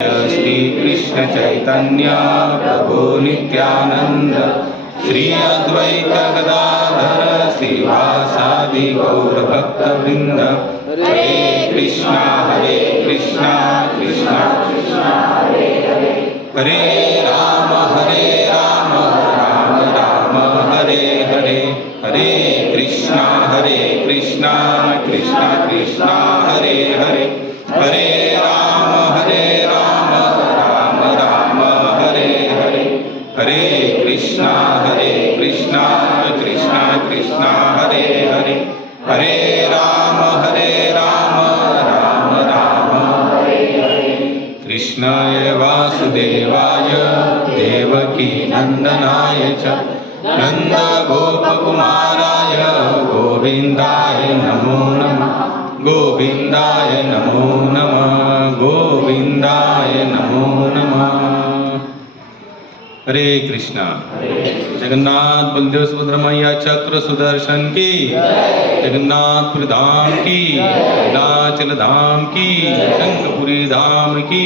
श्री कृष्ण चैतन्य प्रभु नित्यानंद श्री अद्वैत गदाधर श्रीवासादि गौर भक्त वृंद। हरे कृष्णा कृष्णा कृष्णा हरे हरे, हरे राम राम राम हरे हरे, हरे कृष्णा कृष्णा कृष्णा हरे हरे, हरे राम राम राम हरे हरे, हरे कृष्णा कृष्णा कृष्णा हरे हरे, हरे राम राम राम हरे हरे। कृष्णाय वासुदेवाय देवकी नंदनाय च नंद गोपकुमाराय गोविंदाय नमो नमः, गोविंदाय नमो नमः, गोविंदाय नमो नमः। हरे कृष्णा। जगन्नाथ बलदेव सुभद्रा मैया चक्र सुदर्शन की, जगन्नाथपुरी धाम की, नीलाचल धाम की, शंखपुरी धाम की,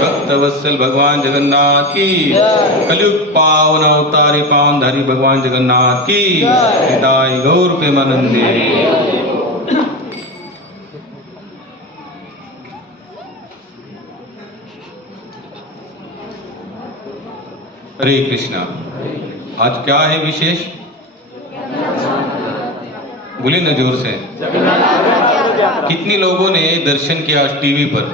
भक्तवत्सल भगवान जगन्नाथ की, कलयुग पावन अवतारी पावनधारी भगवान जगन्नाथ की, निताई गौर प्रेमानंदे। हरे कृष्णा। आज क्या है विशेष? बोले न जोर से। कितने लोगों ने दर्शन किया आज टीवी पर?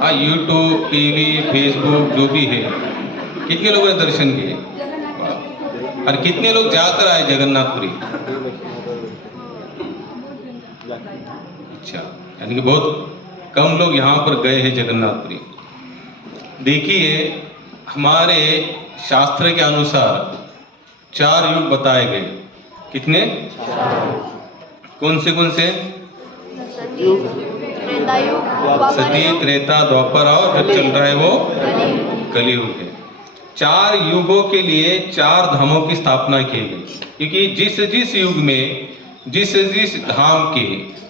हाँ, यूट्यूब, टीवी, फेसबुक जो भी है, कितने लोगों ने दर्शन किए? और कितने लोग जाकर आए जगन्नाथपुरी? अच्छा, यानी कि बहुत कम लोग यहाँ पर गए हैं जगन्नाथपुरी। देखिए, हमारे शास्त्र के अनुसार 4 युग बताए गए। कितने? कौन से? सती, त्रेता, द्वापर और जो चल रहा है वो कलयुग है। 4 युगों के लिए 4 धामों की स्थापना की गई, क्योंकि जिस युग में जिस धाम की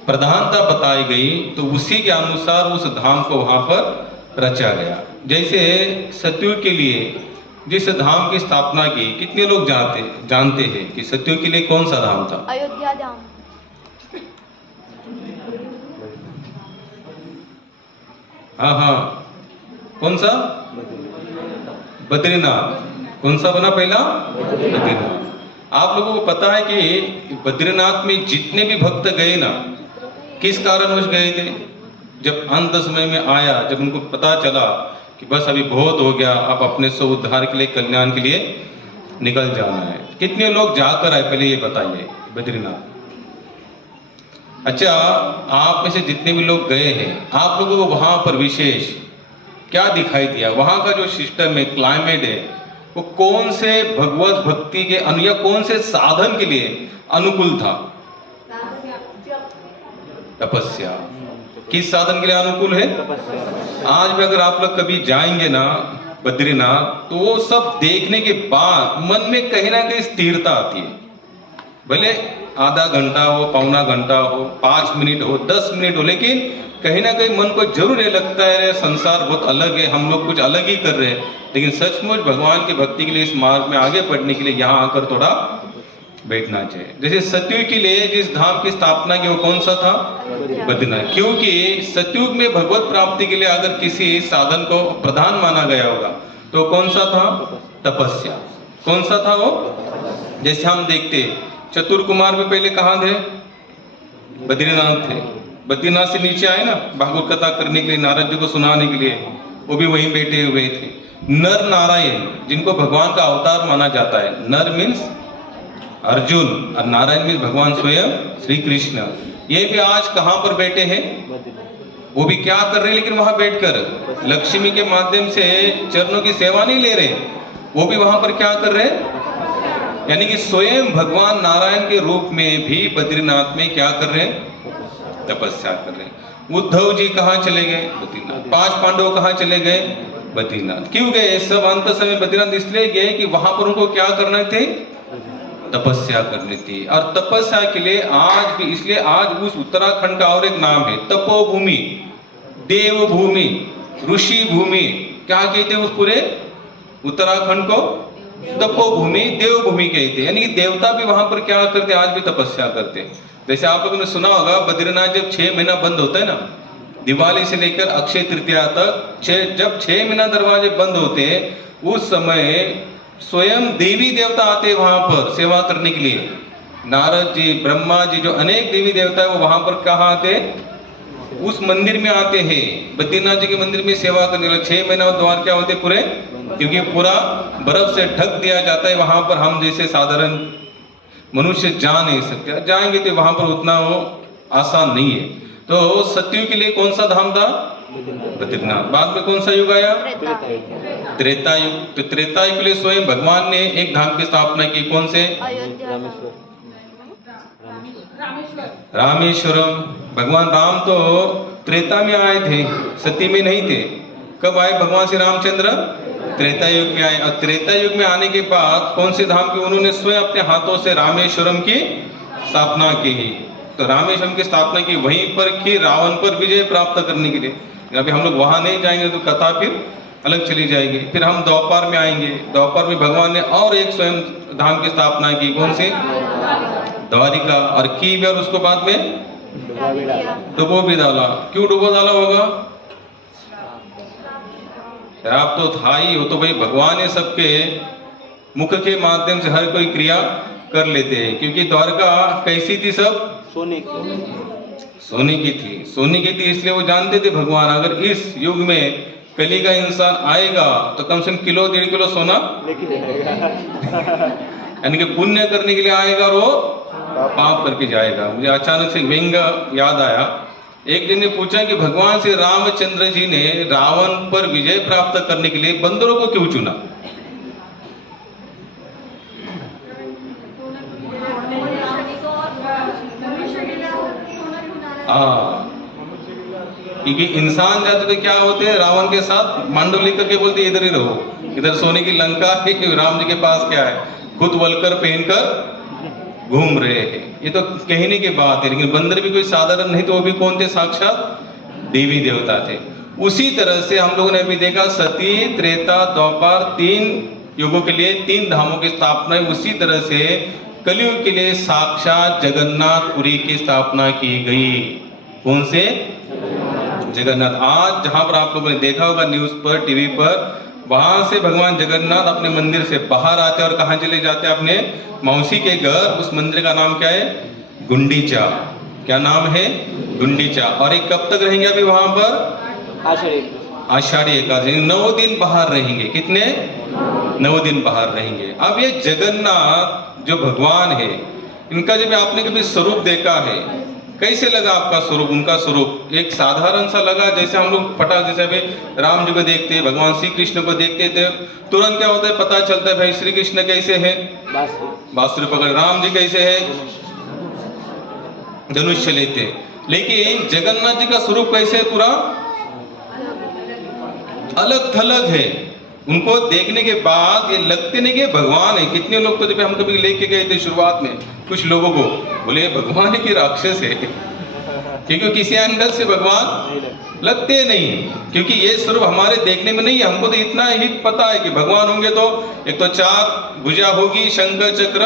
प्रधानता बताई गई तो उसी के अनुसार उस धाम को वहां पर रचा गया। जैसे सतयुग के लिए जिस धाम की स्थापना की, कितने लोग जानते हैं कि सतयुग के लिए कौन सा धाम था? अयोध्या धाम। हाँ, कौन सा? बद्रीनाथ। कौन सा बना पहला? बद्रीनाथ। आप लोगों को पता है कि बद्रीनाथ में जितने भी भक्त गए ना, किस कारणवश गए थे? जब अंत समय में आया, जब उनको पता चला कि बस अभी बहुत हो गया, अब अपने स्व उद्धार के लिए, कल्याण के लिए निकल जाना है। कितने लोग जाकर आए पहले ये बताइए बद्रीनाथ? अच्छा, आप में से जितने भी लोग गए हैं, आप लोगों को वहां पर विशेष क्या दिखाई दिया? वहां का जो सिस्टम है, क्लाइमेट है, वो कौन से भगवत भक्ति के या कौन से साधन के लिए अनुकूल था? तपस्या। किस साधन के लिए अनुकूल है? आज भी अगर आप लोग कभी जाएंगे ना बद्रीनाथ, तो वो सब देखने के बाद मन में कहीं ना कहीं स्थिरता आती है। भले आधा घंटा हो, पौना घंटा हो, 5 मिनट हो, 10 मिनट हो, लेकिन कहीं ना कहीं मन को जरूर ये लगता है संसार बहुत अलग है, हम लोग कुछ अलग ही कर रहे हैं। लेकिन सचमुच भगवान की भक्ति के लिए, इस मार्ग में आगे बढ़ने के लिए यहाँ आकर थोड़ा बैठना चाहिए। जैसे सतयुग के लिए जिस धाम की स्थापना की, वो कौन सा था? बद्रीनाथ। क्योंकि सतयुग में भगवत प्राप्ति के लिए अगर किसी साधन को प्रधान माना गया होगा तो कौन सा था? तपस्या। कौन सा था वो? जैसे हम देखते चतुर कुमार में पहले कहाँ थे? बद्रीनाथ थे। बद्रीनाथ से नीचे आए ना भागवत कथा करने के लिए, नारद जी को सुनाने के लिए, वो भी वहीं बैठे हुए थे। नर नारायण, जिनको भगवान का अवतार माना जाता है, नर मीन्स अर्जुन और नारायण मीन्स भगवान स्वयं श्री कृष्ण, ये भी आज कहां पर बैठे हैं? वो भी क्या कर रहे हैं? लेकिन वहां बैठकर लक्ष्मी के माध्यम से चरणों की सेवा नहीं ले रहे, वो भी वहां पर क्या कर रहे हैं? यानी कि स्वयं भगवान नारायण के रूप में भी बद्रीनाथ में क्या कर रहे हैं? तपस्या कर रहे हैं। उद्धव जी कहाँ चले गए? बद्रीनाथ। 5 पांडव कहाँ चले गए? बद्रीनाथ। क्यों गए? सब अंत समय बद्रीनाथ इसलिए गए कि वहां पर उनको क्या करना थे? तपस्या करनी थी। और तपस्या के लिए आज भी, इसलिए आज उस उत्तराखंड का और एक नाम है तपोभूमि, देवभूमि, ऋषि भूमि। क्या कहते हैं उस पूरे उत्तराखंड को? तपोभूमि, देवभूमि कहते हैं। यानी कि देवता भी वहां पर क्या करते, आज भी तपस्या करते हैं। जैसे आप लोगों ने सुना होगा बद्रीनाथ जब 6 महीना बंद होता है ना, दिवाली से लेकर अक्षय तृतीया तक, जब 6 महीना दरवाजे बंद होते हैं, उस समय स्वयं देवी देवता आते वहां पर सेवा करने के लिए। नारद जी, ब्रह्मा जी, जो अनेक देवी देवता है वो वहां पर कहाँ आते, उस मंदिर में आते हैं। बद्रीनाथ जी के मंदिर में सेवा करने के लिए 6 महीना द्वार क्या होते पूरे, क्योंकि पूरा बर्फ से ढक दिया जाता है। वहां पर हम जैसे साधारण मनुष्य जा नहीं सकते, जाएंगे तो वहां पर उतना वो आसान नहीं है। तो सतयुग के लिए कौन सा धाम था? बद्रीनाथ। बाद में कौन सा युग आया? त्रेता युग। तो त्रेता युग के लिए स्वयं भगवान ने एक धाम की स्थापना की। कौन से? रामेश्वरम। भगवान राम तो त्रेता में आए थे, सती में नहीं थे। कब आए भगवान श्री रामचंद्र? त्रेता युग में आए। और त्रेता युग में आने के बाद कौन से धाम की उन्होंने स्वयं अपने हाथों से रामेश्वरम की स्थापना की। तो रामेश्वरम की स्थापना की वहीं पर की, रावण पर विजय प्राप्त करने के लिए। अभी हम लोग वहां नहीं जाएंगे तो कथा फिर अलग चली जाएगी। फिर हम द्वापर में आएंगे। द्वापर में भगवान ने और एक स्वयं धाम की स्थापना की। कौन से? द्वारिका। और की भी, और उसको बाद में डुबो भी डाला। क्यों डुबो डाला होगा? आप तो था ही हो, तो भाई भगवान ने सबके मुख के माध्यम से हर कोई क्रिया कर लेते हैं। क्योंकि द्वारका कैसी थी? सब सोने की थी। सोने की थी, इसलिए वो जानते थे भगवान अगर इस युग में कली का इंसान आएगा तो कम से कम किलो 1.5 किलो सोना यानी कि पुण्य करने के लिए आएगा और वो पाप करके जाएगा। मुझे अचानक से व्यंग याद आया। एक दिन ने पूछा कि भगवान श्री रामचंद्र जी ने रावण पर विजय प्राप्त करने के लिए बंदरों को क्यों चुना? क्योंकि इंसान जाते तो क्या होते हैं, रावण के साथ मांडव लेकर के बोलते इधर ही रहो, इधर सोने की लंका है कि राम जी के पास क्या है, खुद वलकर पहनकर घूम रहे हैं। ये तो कहने की बात है, लेकिन बंदर भी कोई साधारण नहीं, तो वो भी कौन थे? साक्षात देवी देवता थे। उसी तरह से हम लोगों ने अभी देखा सती, त्रेता, द्वापर, 3 युगों के लिए 3 धामों की स्थापना है। उसी तरह से कलयुग के लिए साक्षात जगन्नाथपुरी की स्थापना की गई। कौन से? जगन्नाथ। आज जहां पर आप लोगों ने देखा होगा न्यूज पर, टीवी पर, वहां से भगवान जगन्नाथ अपने मंदिर से बाहर आते हैं और कहां चले जाते हैं? अपने मौसी के घर। उस मंदिर का नाम क्या है? गुंडीचा। क्या नाम है? गुंडीचा। और एक कब तक रहेंगे अभी वहां पर? आषाढ़ी एकादशी। 9 दिन बाहर रहेंगे। कितने? 9 दिन बाहर रहेंगे। अब ये जगन्नाथ जो भगवान है, इनका जब आपने कभी स्वरूप देखा है, कैसे लगा आपका स्वरूप? उनका स्वरूप एक साधारण सा लगा, जैसे हम लोग फटाक, जैसे अभी राम जी को देखते हैं, भगवान श्री कृष्ण को देखते थे, तुरंत क्या होता है, पता चलता है भाई श्री कृष्ण कैसे है, बांसुरी पकड़, राम जी कैसे है, धनुष लेते। लेकिन जगन्नाथ जी का स्वरूप कैसे है? पूरा अलग थलग है। उनको देखने के बाद ये लगते नहीं कि भगवान है। कितने लोग तो जब हम कभी लेके गए थे शुरुआत में कुछ लोगों को, बोले भगवान है कि राक्षस है, क्योंकि किसी एंगल से भगवान लगते नहीं, क्योंकि ये स्वरूप हमारे देखने में नहीं है। हमको तो इतना ही पता है कि भगवान होंगे तो एक तो 4 भुजा होगी, शंख चक्र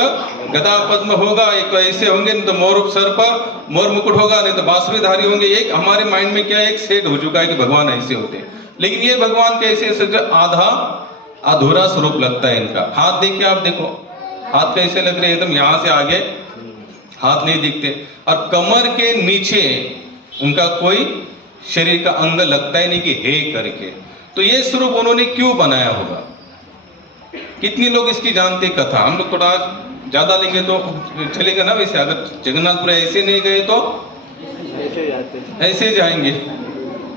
गदा पद्म होगा, एक तो ऐसे होंगे, नहीं तो मोर सर पर मोर मुकुट होगा, नहीं तो बांसुरीधारी होंगे। एक हमारे माइंड में क्या एक सेट हो चुका है कि भगवान ऐसे होते हैं। लेकिन ये भगवान कैसे आधा अधूरा स्वरूप लगता है इनका। हाथ देख के आप देखो, हाथ कैसे लग रहे हैं, एकदम यहां से आगे हाथ नहीं दिखते, और कमर के नीचे उनका कोई शरीर का अंग लगता ही नहीं कि हे करके। तो ये स्वरूप उन्होंने क्यों बनाया होगा? कितने लोग इसकी जानते कथा? हम लोग थोड़ा ज्यादा लेंगे तो चलेगा ना। वैसे अगर जगन्नाथपुर ऐसे नहीं गए तो ऐसे जाएंगे,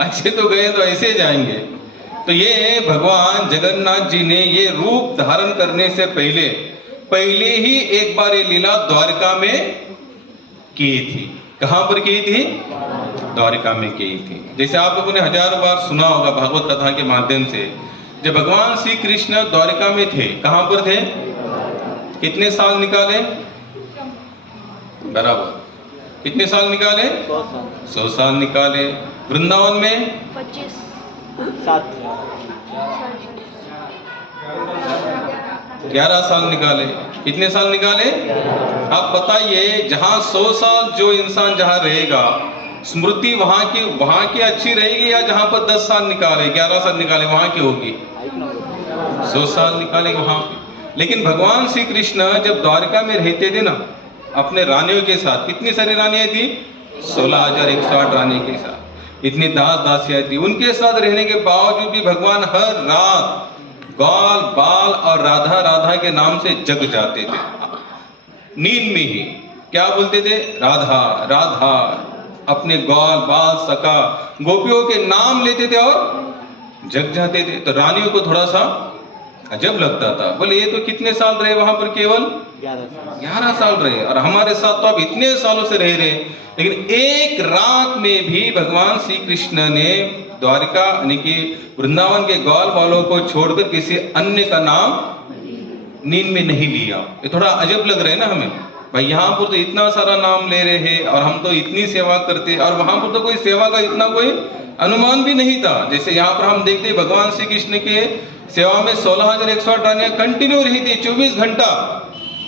ऐसे तो गए तो ऐसे जाएंगे। तो ये भगवान जगन्नाथ जी ने ये रूप धारण करने से पहले ही एक बार ये लीला द्वारका में की थी। कहां पर की थी? द्वारका में की थी। जैसे आप लोगों ने हजारों बार सुना होगा भागवत कथा के माध्यम से, जब भगवान श्री कृष्ण द्वारका में थे, कहां पर थे? कितने साल निकाले? बराबर। कितने साल निकाले? 100 साल निकाले। वृंदावन में 25 11 साल निकाले। कितने साल निकाले? अब बताइए, जहां 100 साल जो इंसान जहां रहेगा, स्मृति वहां की अच्छी रहेगी, या जहां पर 10 साल निकाले, 11 साल निकाले, वहां की होगी? 100 साल निकाले वहां की। लेकिन भगवान श्री कृष्ण जब द्वारका में रहते थे ना, अपने रानियों के साथ, कितनी सारी रानियां थी? 16,108 रानी के साथ, इतनी दास दासियां थी। उनके साथ रहने के बावजूद भी भगवान हर रात ग्वाल बाल और राधा राधा के नाम से जग जाते थे। नींद में ही क्या बोलते थे? राधा राधा। अपने ग्वाल बाल सखा गोपियों के नाम लेते थे और जग जाते थे। तो रानियों को थोड़ा सा अजब लगता था। बोले ये तो कितने साल रहे वहां पर? केवल 11 साल रहे, और हमारे साथ तो अब इतने सालों से रह रहे। लेकिन एक रात में भी भगवान श्री कृष्ण ने द्वारिका यानी कि वृंदावन के ग्वाल बालों को छोड़कर किसी अन्य का नाम नींद में नहीं लिया। ये थोड़ा अजब लग रहा है ना हमें। भाई यहाँ पर तो इतना सारा नाम ले रहे हैं और हम तो इतनी सेवा करते, और वहां पर तो कोई सेवा का इतना कोई अनुमान भी नहीं था। जैसे यहाँ पर हम देखते भगवान श्री कृष्ण के सेवा में 16,108 रानियां कंटिन्यू रही थी 24 घंटा।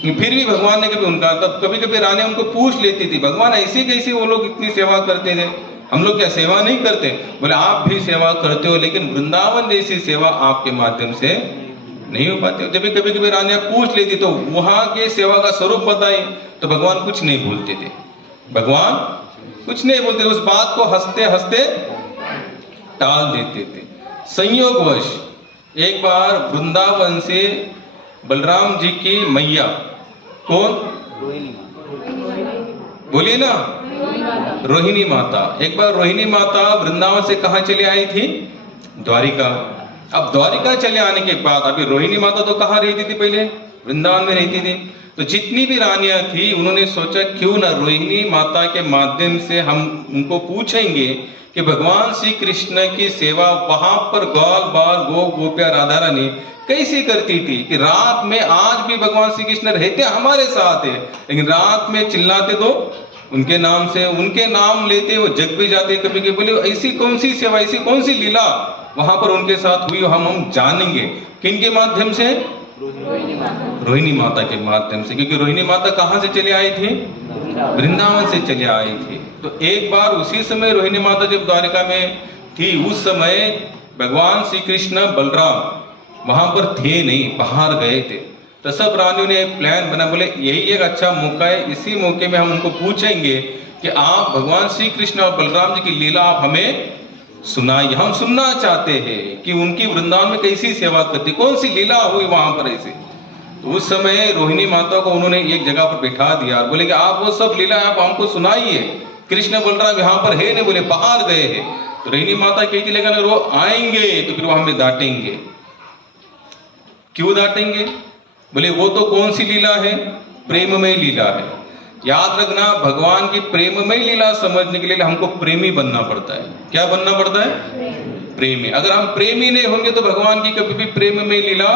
फिर भी भगवान ने कभी उनका, तब कभी कभी रानियां उनको पूछ लेती थी, भगवान ऐसे कैसे वो लोग इतनी सेवा करते थे, हम लोग क्या सेवा नहीं करते? बोले आप भी सेवा करते हो, लेकिन वृंदावन जैसी सेवा आपके माध्यम से नहीं हो पाती। जब भी कभी कभी रानियां पूछ लेती तो वहां के सेवा का स्वरूप बताए तो भगवान कुछ नहीं बोलते थे। भगवान कुछ नहीं बोलते, उस बात को हंसते हंसते टाल देते थे। संयोगवश एक बार वृंदावन से बलराम जी की मैया, कौन? बोलिए ना, रोहिणी माता। एक बार रोहिणी माता वृंदावन से कहां चले आई थी? द्वारिका। अब द्वारिका चले आने के बाद, अभी रोहिणी माता तो कहां रहती थी? पहले वृंदावन में रहती थी। तो जितनी भी रानियां थी उन्होंने सोचा क्यों ना रोहिणी माता के माध्यम से हम उनको पूछेंगे कि भगवान श्री कृष्ण की सेवा वहां पर ग्वाल बाल गो गोपिया राधा रानी कैसे करती थी, कि रात में आज भी भगवान श्री कृष्ण रहते हमारे साथ है, लेकिन रात में चिल्लाते तो उनके नाम से, उनके नाम लेते वो जग भी जाते। कभी कभी बोले ऐसी कौन सी सेवा, ऐसी कौन सी लीला वहां पर उनके साथ हुई, हम जानेंगे। किनके माध्यम से? रोहिणी माता के माध्यम से। क्योंकि रोहिणी माता कहां से चले आई थी? वृंदावन से चले आई थी। तो एक बार उसी समय रोहिणी माता जब द्वारिका में थी, उस समय भगवान श्री कृष्ण बलराम वहां पर थे नहीं, बाहर गए थे। तो सब रानियों ने एक प्लान बना, बोले यही एक अच्छा मौका है, इसी मौके में हम उनको पूछेंगे कि आप भगवान श्री कृष्ण और बलराम जी की लीला आप हमें सुनाइए, हम सुनना चाहते हैं कि उनकी वृंदावन में कैसी सेवा करती, कौन सी लीला हुई वहां पर ऐसे। तो उस समय रोहिणी माता को उन्होंने एक जगह पर बैठा दिया, बोले कि आप वो सब लीला आप हमको सुनाइए, कृष्ण बलराम यहाँ पर है नहीं, बोले बाहर गए हैं। तो रोहिणी माता कहती लेकिन अगर वो आएंगे तो फिर वो हमें डांटेंगे। क्यों डांटेंगे? बोले वो तो कौन सी लीला है? प्रेममय लीला है। याद रखना, भगवान की प्रेममय लीला समझने के लिए हमको प्रेमी बनना पड़ता है। क्या बनना पड़ता है? प्रेमी। अगर हम प्रेमी नहीं होंगे तो भगवान की कभी भी प्रेममय लीला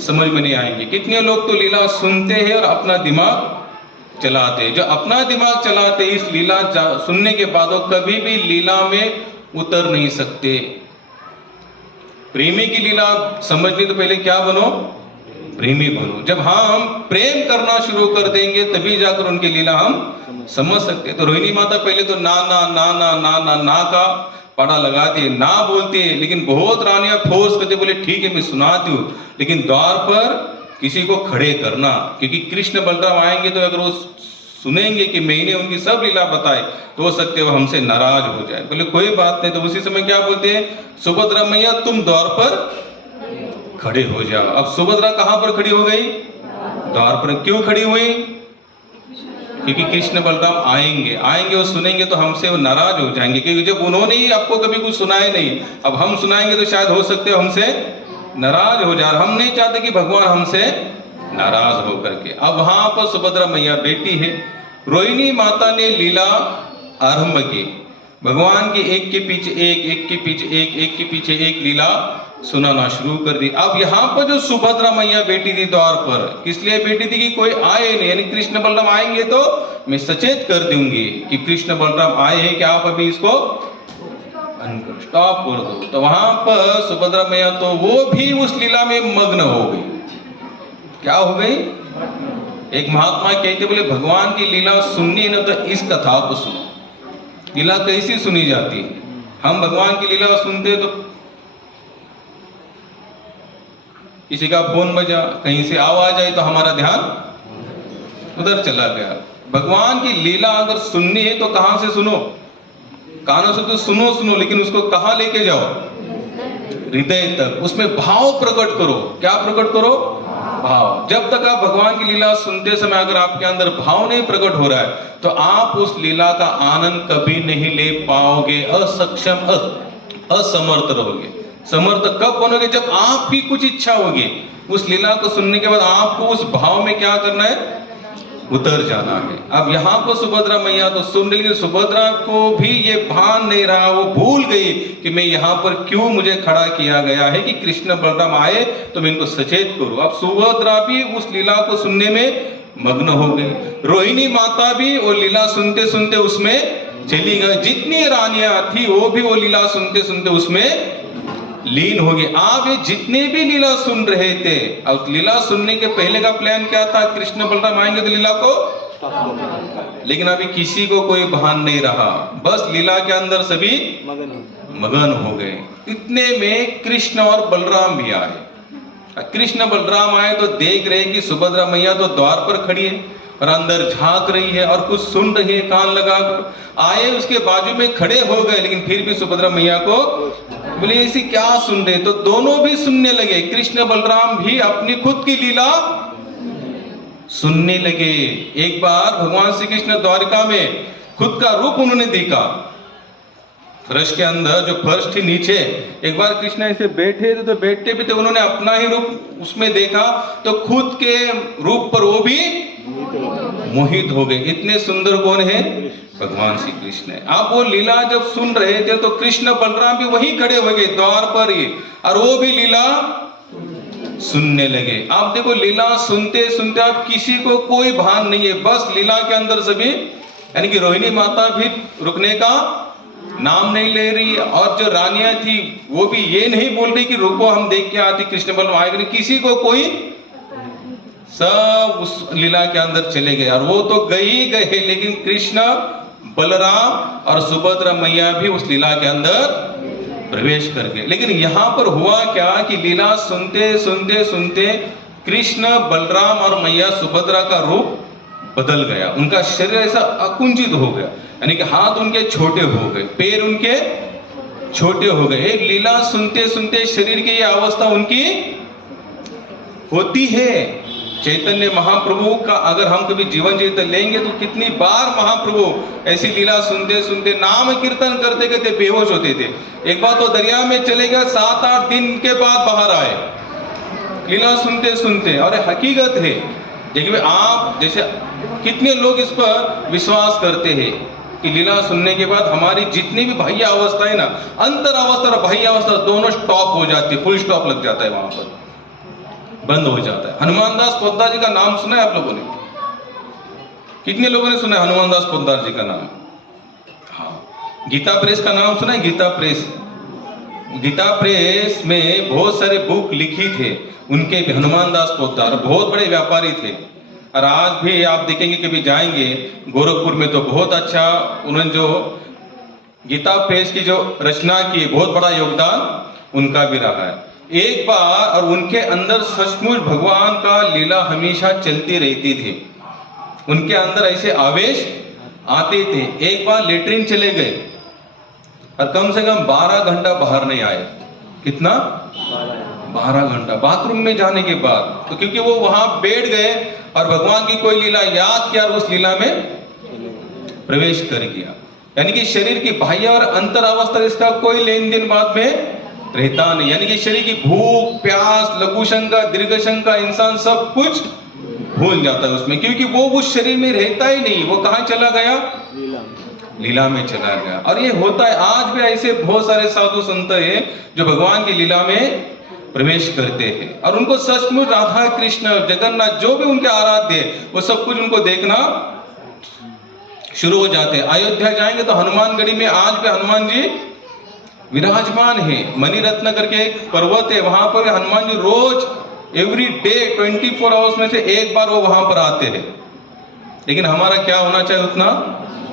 समझ में नहीं आएंगी। कितने लोग तो लीला सुनते हैं और अपना दिमाग चलाते हैं। जो अपना दिमाग चलाते इस लीला सुनने के बाद वो कभी भी लीला में उतर नहीं सकते। प्रेमी की लीला समझनी तो पहले क्या बनो? प्रेमी बनो। जब हम प्रेम करना शुरू कर देंगे तभी जाकर उनकी लीला हम समझ सकते। तो रोहिणी माता पहले तो ना ना ना ना ना ना ना का पड़ा लगाती है, ना बोलती है, लेकिन बहुत रानियां फोर्स करते, बोले ठीक है मैं सुनाती हूँ, लेकिन द्वार पर किसी को खड़े करना, क्योंकि कृष्ण बलराम आएंगे तो अगर वो सुनेंगे कि मैंने उनकी सब लीला बताए तो हो सकते वो हमसे नाराज हो जाए। बोले कोई बात नहीं। तो उसी समय क्या बोलते हैं? सुभद्रा मैया तुम द्वार पर खड़े हो जाओ। अब सुभद्रा कहां पर खड़ी हो गई? द्वार पर। क्यों खड़ी हुई? क्योंकि कृष्ण बलराम आएंगे, आएंगे और सुनेंगे तो हमसे वो नाराज हो जाएंगे, क्योंकि जब उन्होंने ही आपको कभी कुछ सुनाया नहीं, अब हम सुनाएंगे तो शायद हो सकते हो हमसे नाराज हो जाए। हम नहीं चाहते कि भगवान हमसे नाराज हो करके। अब वहां पर सुभद्रा मैया बेटी है। रोहिणी माता ने लीला आरंभ की, भगवान की एक के पीछे एक, एक के पीछे एक, एक के पीछे एक लीला सुनाना शुरू कर दी। अब यहाँ पर जो सुभद्रा मैया बैठी थी द्वार पर, किस लिए बैठी थी कि कोई आए नहीं, यानी कृष्ण बलराम आएंगे तो मैं सचेत कर दूंगी कि कृष्ण बलराम आए हैं, कि आप अभी इसको स्टॉप कर दो। तो वहां पर सुभद्रा मैया तो वो भी उस लीला में मग्न हो गई। क्या हो गई? एक महात्मा कहते बोले भगवान की लीला सुननी न तो इस कथा को सुनो। लीला कैसी सुनी जाती है? हम भगवान की लीला सुनते तो किसी का फोन बजा, कहीं से आवाज आई तो हमारा ध्यान उधर चला गया। भगवान की लीला अगर सुननी है तो कहां से सुनो? कानों से तो सुनो सुनो, लेकिन उसको कहां लेके जाओ? हृदय तक। उसमें भाव प्रकट करो। क्या प्रकट करो? भाव। जब तक आप भगवान की लीला सुनते समय अगर आपके अंदर भाव नहीं प्रकट हो रहा है तो आप उस लीला का आनंद कभी नहीं ले पाओगे। असक्षम, असमर्थ रहोगे। समर्थ कब बनोगे? जब आपकी कुछ इच्छा होगी। उस लीला को सुनने के बाद आपको उस भाव में क्या करना है? उतर जाना है। अब यहाँ पर सुभद्रा मैया तो सुन रही, लेकिन सुभद्रा को भी ये भान नहीं रहा। वो भूल गई कि मैं यहाँ पर क्यों मुझे खड़ा किया गया है कि कृष्ण बलराम आए तो मैं इनको सचेत करूं। अब सुभद्रा भी उस लीला को सुनने में मग्न हो गई। रोहिणी माता भी वो लीला सुनते सुनते उसमें चली गई। जितनी रानियां थी वो भी वो लीला सुनते सुनते उसमें लीन हो गए। आप ये जितने भी लीला सुन रहे थे, अब लीला सुनने के पहले का प्लान क्या था? कृष्ण बलराम आएंगे तो लीला को, लेकिन अभी किसी को कोई भान नहीं रहा। बस लीला के अंदर सभी मगन हो गए। इतने में कृष्ण और बलराम भी आए। कृष्ण बलराम आए तो देख रहे कि सुभद्रा मैया तो द्वार पर खड़ी है और अंदर झांक रही है और कुछ सुन रही है कान लगाकर। आए उसके बाजू में खड़े हो गए, लेकिन फिर भी सुभद्रा मैया को बोले ऐसी क्या सुन रहे? तो दोनों भी सुनने लगे। कृष्ण बलराम भी अपनी खुद की लीला सुनने लगे। एक बार भगवान श्री कृष्ण द्वारिका में खुद का रूप उन्होंने देखा। फर्श के अंदर जो फर्श थी नीचे, एक बार कृष्ण ऐसे बैठे थे तो बैठते भी थे उन्होंने अपना ही रूप उसमें देखा तो खुद के रूप पर वो भी मोहित हो गए। इतने सुंदर कौन है? भगवान श्री कृष्ण है। आप वो लीला जब सुन रहे थे तो कृष्ण बलराम भी वहीं खड़े हो गए द्वार पर ही, और वो भी लीला सुनने लगे। आप देखो लीला सुनते सुनते आप किसी को कोई भान नहीं है, बस लीला के अंदर सभी, यानी कि रोहिणी माता भी रुकने का नाम नहीं ले रही, और जो रानियां थी वो भी ये नहीं बोल रही कि रुको हम देख के आती कृष्ण बलराम आएंगे। किसी को कोई, सब उस लीला के अंदर चले गए। और वो तो गए ही गए, लेकिन कृष्ण बलराम और सुभद्रा मैया भी उस लीला के अंदर प्रवेश कर गए। लेकिन यहां पर हुआ क्या कि लीला सुनते सुनते सुनते कृष्ण बलराम और मैया सुभद्रा का रूप बदल गया। उनका शरीर ऐसा अकुंचित हो गया, यानी कि हाथ उनके छोटे हो गए, पैर उनके छोटे हो गए। एक लीला सुनते सुनते शरीर की ये अवस्था उनकी होती है। चैतन्य महाप्रभु का अगर हम कभी जीवन चरित्र लेंगे तो कितनी बार महाप्रभु ऐसी लीला सुनते सुनते नाम कीर्तन करते करते बेहोश होते थे। एक बार तो दरिया में चले गए, 7-8 दिन के बाद बाहर आए लीला सुनते सुनते। और हकीकत है, देखिए आप जैसे कितने लोग इस पर विश्वास करते हैं कि लीला सुनने के बाद हमारी जितनी भी बाह्य अवस्था है ना, अंतर अवस्था और बाह्य अवस्था दोनों स्टॉप हो जाती है, फुल स्टॉप लग जाता है, वहां पर बंद हो जाता है। हनुमान दास पोद्दार जी का नाम सुना है आप लोगों ने? कितने लोगों ने सुना है हनुमान दास पोद्दार जी का नाम? हाँ। गीता प्रेस का नाम सुना है? गीता प्रेस, गीता प्रेस में बहुत सारे बुक लिखी थे उनके भी। हनुमान दास पोद्दार बहुत बड़े व्यापारी थे, और आज भी आप देखेंगे कभी जाएंगे गोरखपुर में तो बहुत अच्छा उन्होंने जो गीता प्रेस की जो रचना की, बहुत बड़ा योगदान उनका भी रहा है। एक बार, और उनके अंदर सचमुच भगवान का लीला हमेशा चलती रहती थी, उनके अंदर ऐसे आवेश आते थे। एक बार लेटरिन चले गए और कम से कम 12 घंटा बाहर नहीं आए। कितना? 12 घंटा बाथरूम में जाने के बाद। तो क्योंकि वो वहां बैठ गए और भगवान की कोई लीला याद किया और उस लीला में प्रवेश कर गया। यानी कि शरीर की बाह्य और अंतर अवस्था इसका कोई लेन देन बाद में रहता नहीं। यानी कि शरीर की भूख प्यास लघु शंका दीर्घ शंका इंसान सब कुछ भूल जाता है उसमें, क्योंकि वो उस शरीर में रहता ही नहीं। वो कहां चला गया? लीला में चला गया। और ये होता है आज भी, ऐसे बहुत सारे साधु संत हैं जो भगवान की लीला में प्रवेश करते हैं और उनको सचमुच राधा कृष्ण जगन्नाथ जो भी उनके आराध्य है वो सब कुछ उनको देखना शुरू हो जाते हैं। अयोध्या जाएंगे तो हनुमानगढ़ी में आज भी हनुमान जी विराजमान है। मणिरत्न करके एक पर्वत है, वहां पर हनुमान जी रोज एवरी डे 24 आवर्स में से एक बार वो वहां पर आते हैं। लेकिन हमारा क्या होना चाहिए? उतना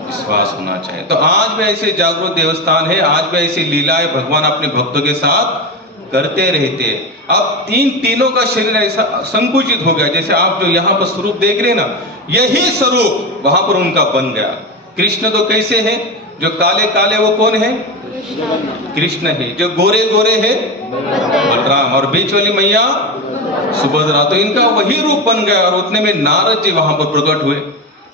विश्वास होना चाहिए। तो आज भी ऐसे जागरूक देवस्थान है, आज भी ऐसी लीलाएं भगवान अपने भक्तों के साथ करते रहते हैं। अब तीनों का शरीर ऐसा संकुचित हो गया, जैसे आप जो यहाँ पर स्वरूप देख रहे हैं ना, यही स्वरूप वहां पर उनका बन गया। कृष्ण तो कैसे है? जो काले काले वो कौन है? कृष्ण है। जो गोरे गोरे है बलराम, और बीच वाली मैया सुभद्रा। तो इनका वही रूप बन गया। और उतने में नारद जी वहां पर प्रकट हुए।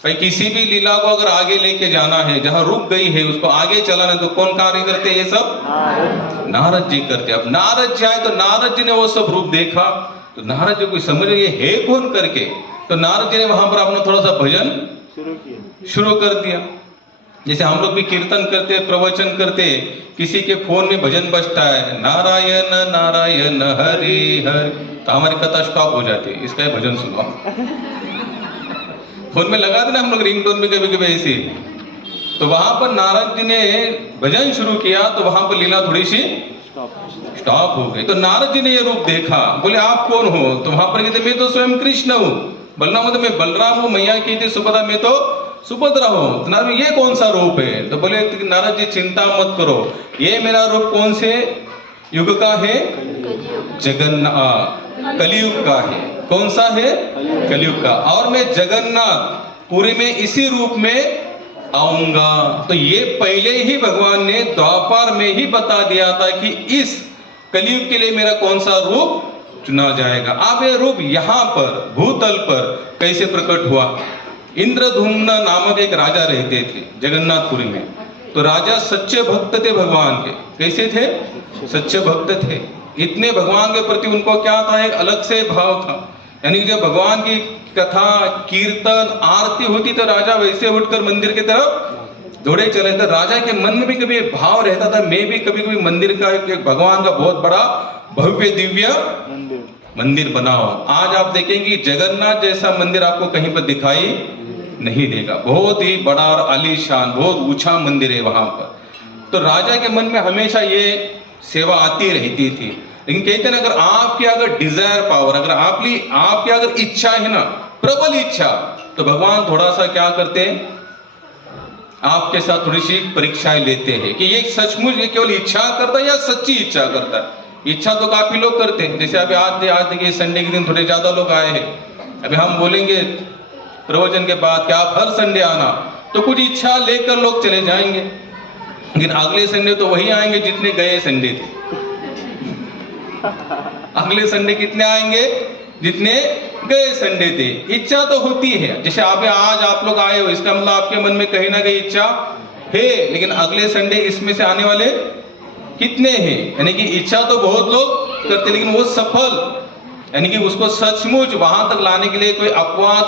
भाई किसी भी लीला को अगर आगे लेके जाना है, जहां रुक गई है उसको आगे चलाना, तो कौन कार्य करते हैं? ये सब नारद जी करते। अब नारद जी आए तो नारद जी ने वो सब रूप देखा, तो नारद जी को समझ ये है कौन करके, तो नारद जी ने वहां पर अपना थोड़ा सा भजन शुरू कर दिया। जैसे हम लोग भी कीर्तन करते, प्रवचन करते, किसी के फोन में भजन बजता है, नारायण नारायण हरि हरि, तो हमारी कथा स्टॉप हो जाती है, इसका भजन सुनो। फोन में लगा देना हम लोग रिंगटोन में कभी कभी ऐसी। तो वहां पर नारद जी ने भजन शुरू किया, तो वहां पर लीला थोड़ी सी स्टॉप हो गई। तो नारद जी ने ये रूप देखा, बोले आप कौन हो? तो वहां पर कहते मैं तो स्वयं कृष्ण हूँ। बलराम तो मैं बलराम हूँ, मैया की थी सुभद्रा, मैं तो सुभद्रा हूँ। तो नारद ये कौन सा रूप है? तो बोले नारद जी चिंता मत करो, ये मेरा रूप कौन से युग का है? जगन्नाथ, कलयुग का है। कौन सा है? कलयुग का। और मैं जगन्नाथ पूरी में इसी रूप में आऊंगा। तो ये पहले ही भगवान ने द्वापर में ही बता दिया था कि इस कलयुग के लिए मेरा कौन सा रूप चुना जाएगा। अब ये रूप यहाँ पर भूतल पर कैसे प्रकट हुआ? इंद्रधुम्न नामक एक राजा रहते थे जगन्नाथपुरी में। तो राजा सच्चे भक्त थे भगवान के। कैसे थे? सच्चे भक्त थे। इतने भगवान के प्रति उनको क्या था? एक अलग से भाव था। यानी जब भगवान की कथा कीर्तन आरती होती तो राजा वैसे उठकर मंदिर की तरफ दौड़े चले थे। राजा के मन में भी कभी भाव रहता था, मैं भी कभी कभी मंदिर का एक भगवान का बहुत बड़ा भव्य दिव्य मंदिर बनाओ। आज आप देखेंगे जगन्नाथ जैसा मंदिर आपको कहीं पर दिखाई नहीं देगा। बहुत ही बड़ा और आलीशान, बहुत ऊंचा मंदिर है वहां पर। तो राजा के मन में हमेशा ये सेवा आती रहती थी। लेकिन कहते हैं अगर आपकी अगर डिजायर पावर, अगर आपकी अगर इच्छा है ना, प्रबल इच्छा, तो भगवान थोड़ा सा क्या करते हैं? आपके साथ थोड़ी सी परीक्षाएं लेते हैं कि ये सचमुच ये केवल इच्छा करता है या सच्ची इच्छा करता है। इच्छा तो काफी लोग करते हैं। जैसे अभी आज देखिए संडे के दिन थोड़े ज्यादा लोग आए हैं। अभी हम बोलेंगे प्रवचन के बाद कि आप हर संडे आना, तो कुछ इच्छा लेकर लोग चले जाएंगे। लेकिन अगले संडे तो वही आएंगे जितने गए संडे थे। अगले संडे कितने आएंगे? जितने गए संडे थे। इच्छा तो होती है। जैसे आज आप लोग आए हो, इसका मतलब आपके मन में कहीं ना कहीं इच्छा है। लेकिन अगले संडे इसमें से आने वाले कितने हैं? यानी कि इच्छा तो बहुत लोग करते, लेकिन वो सफल, यानी कि उसको सचमुच वहां तक लाने के लिए कोई अपवाद,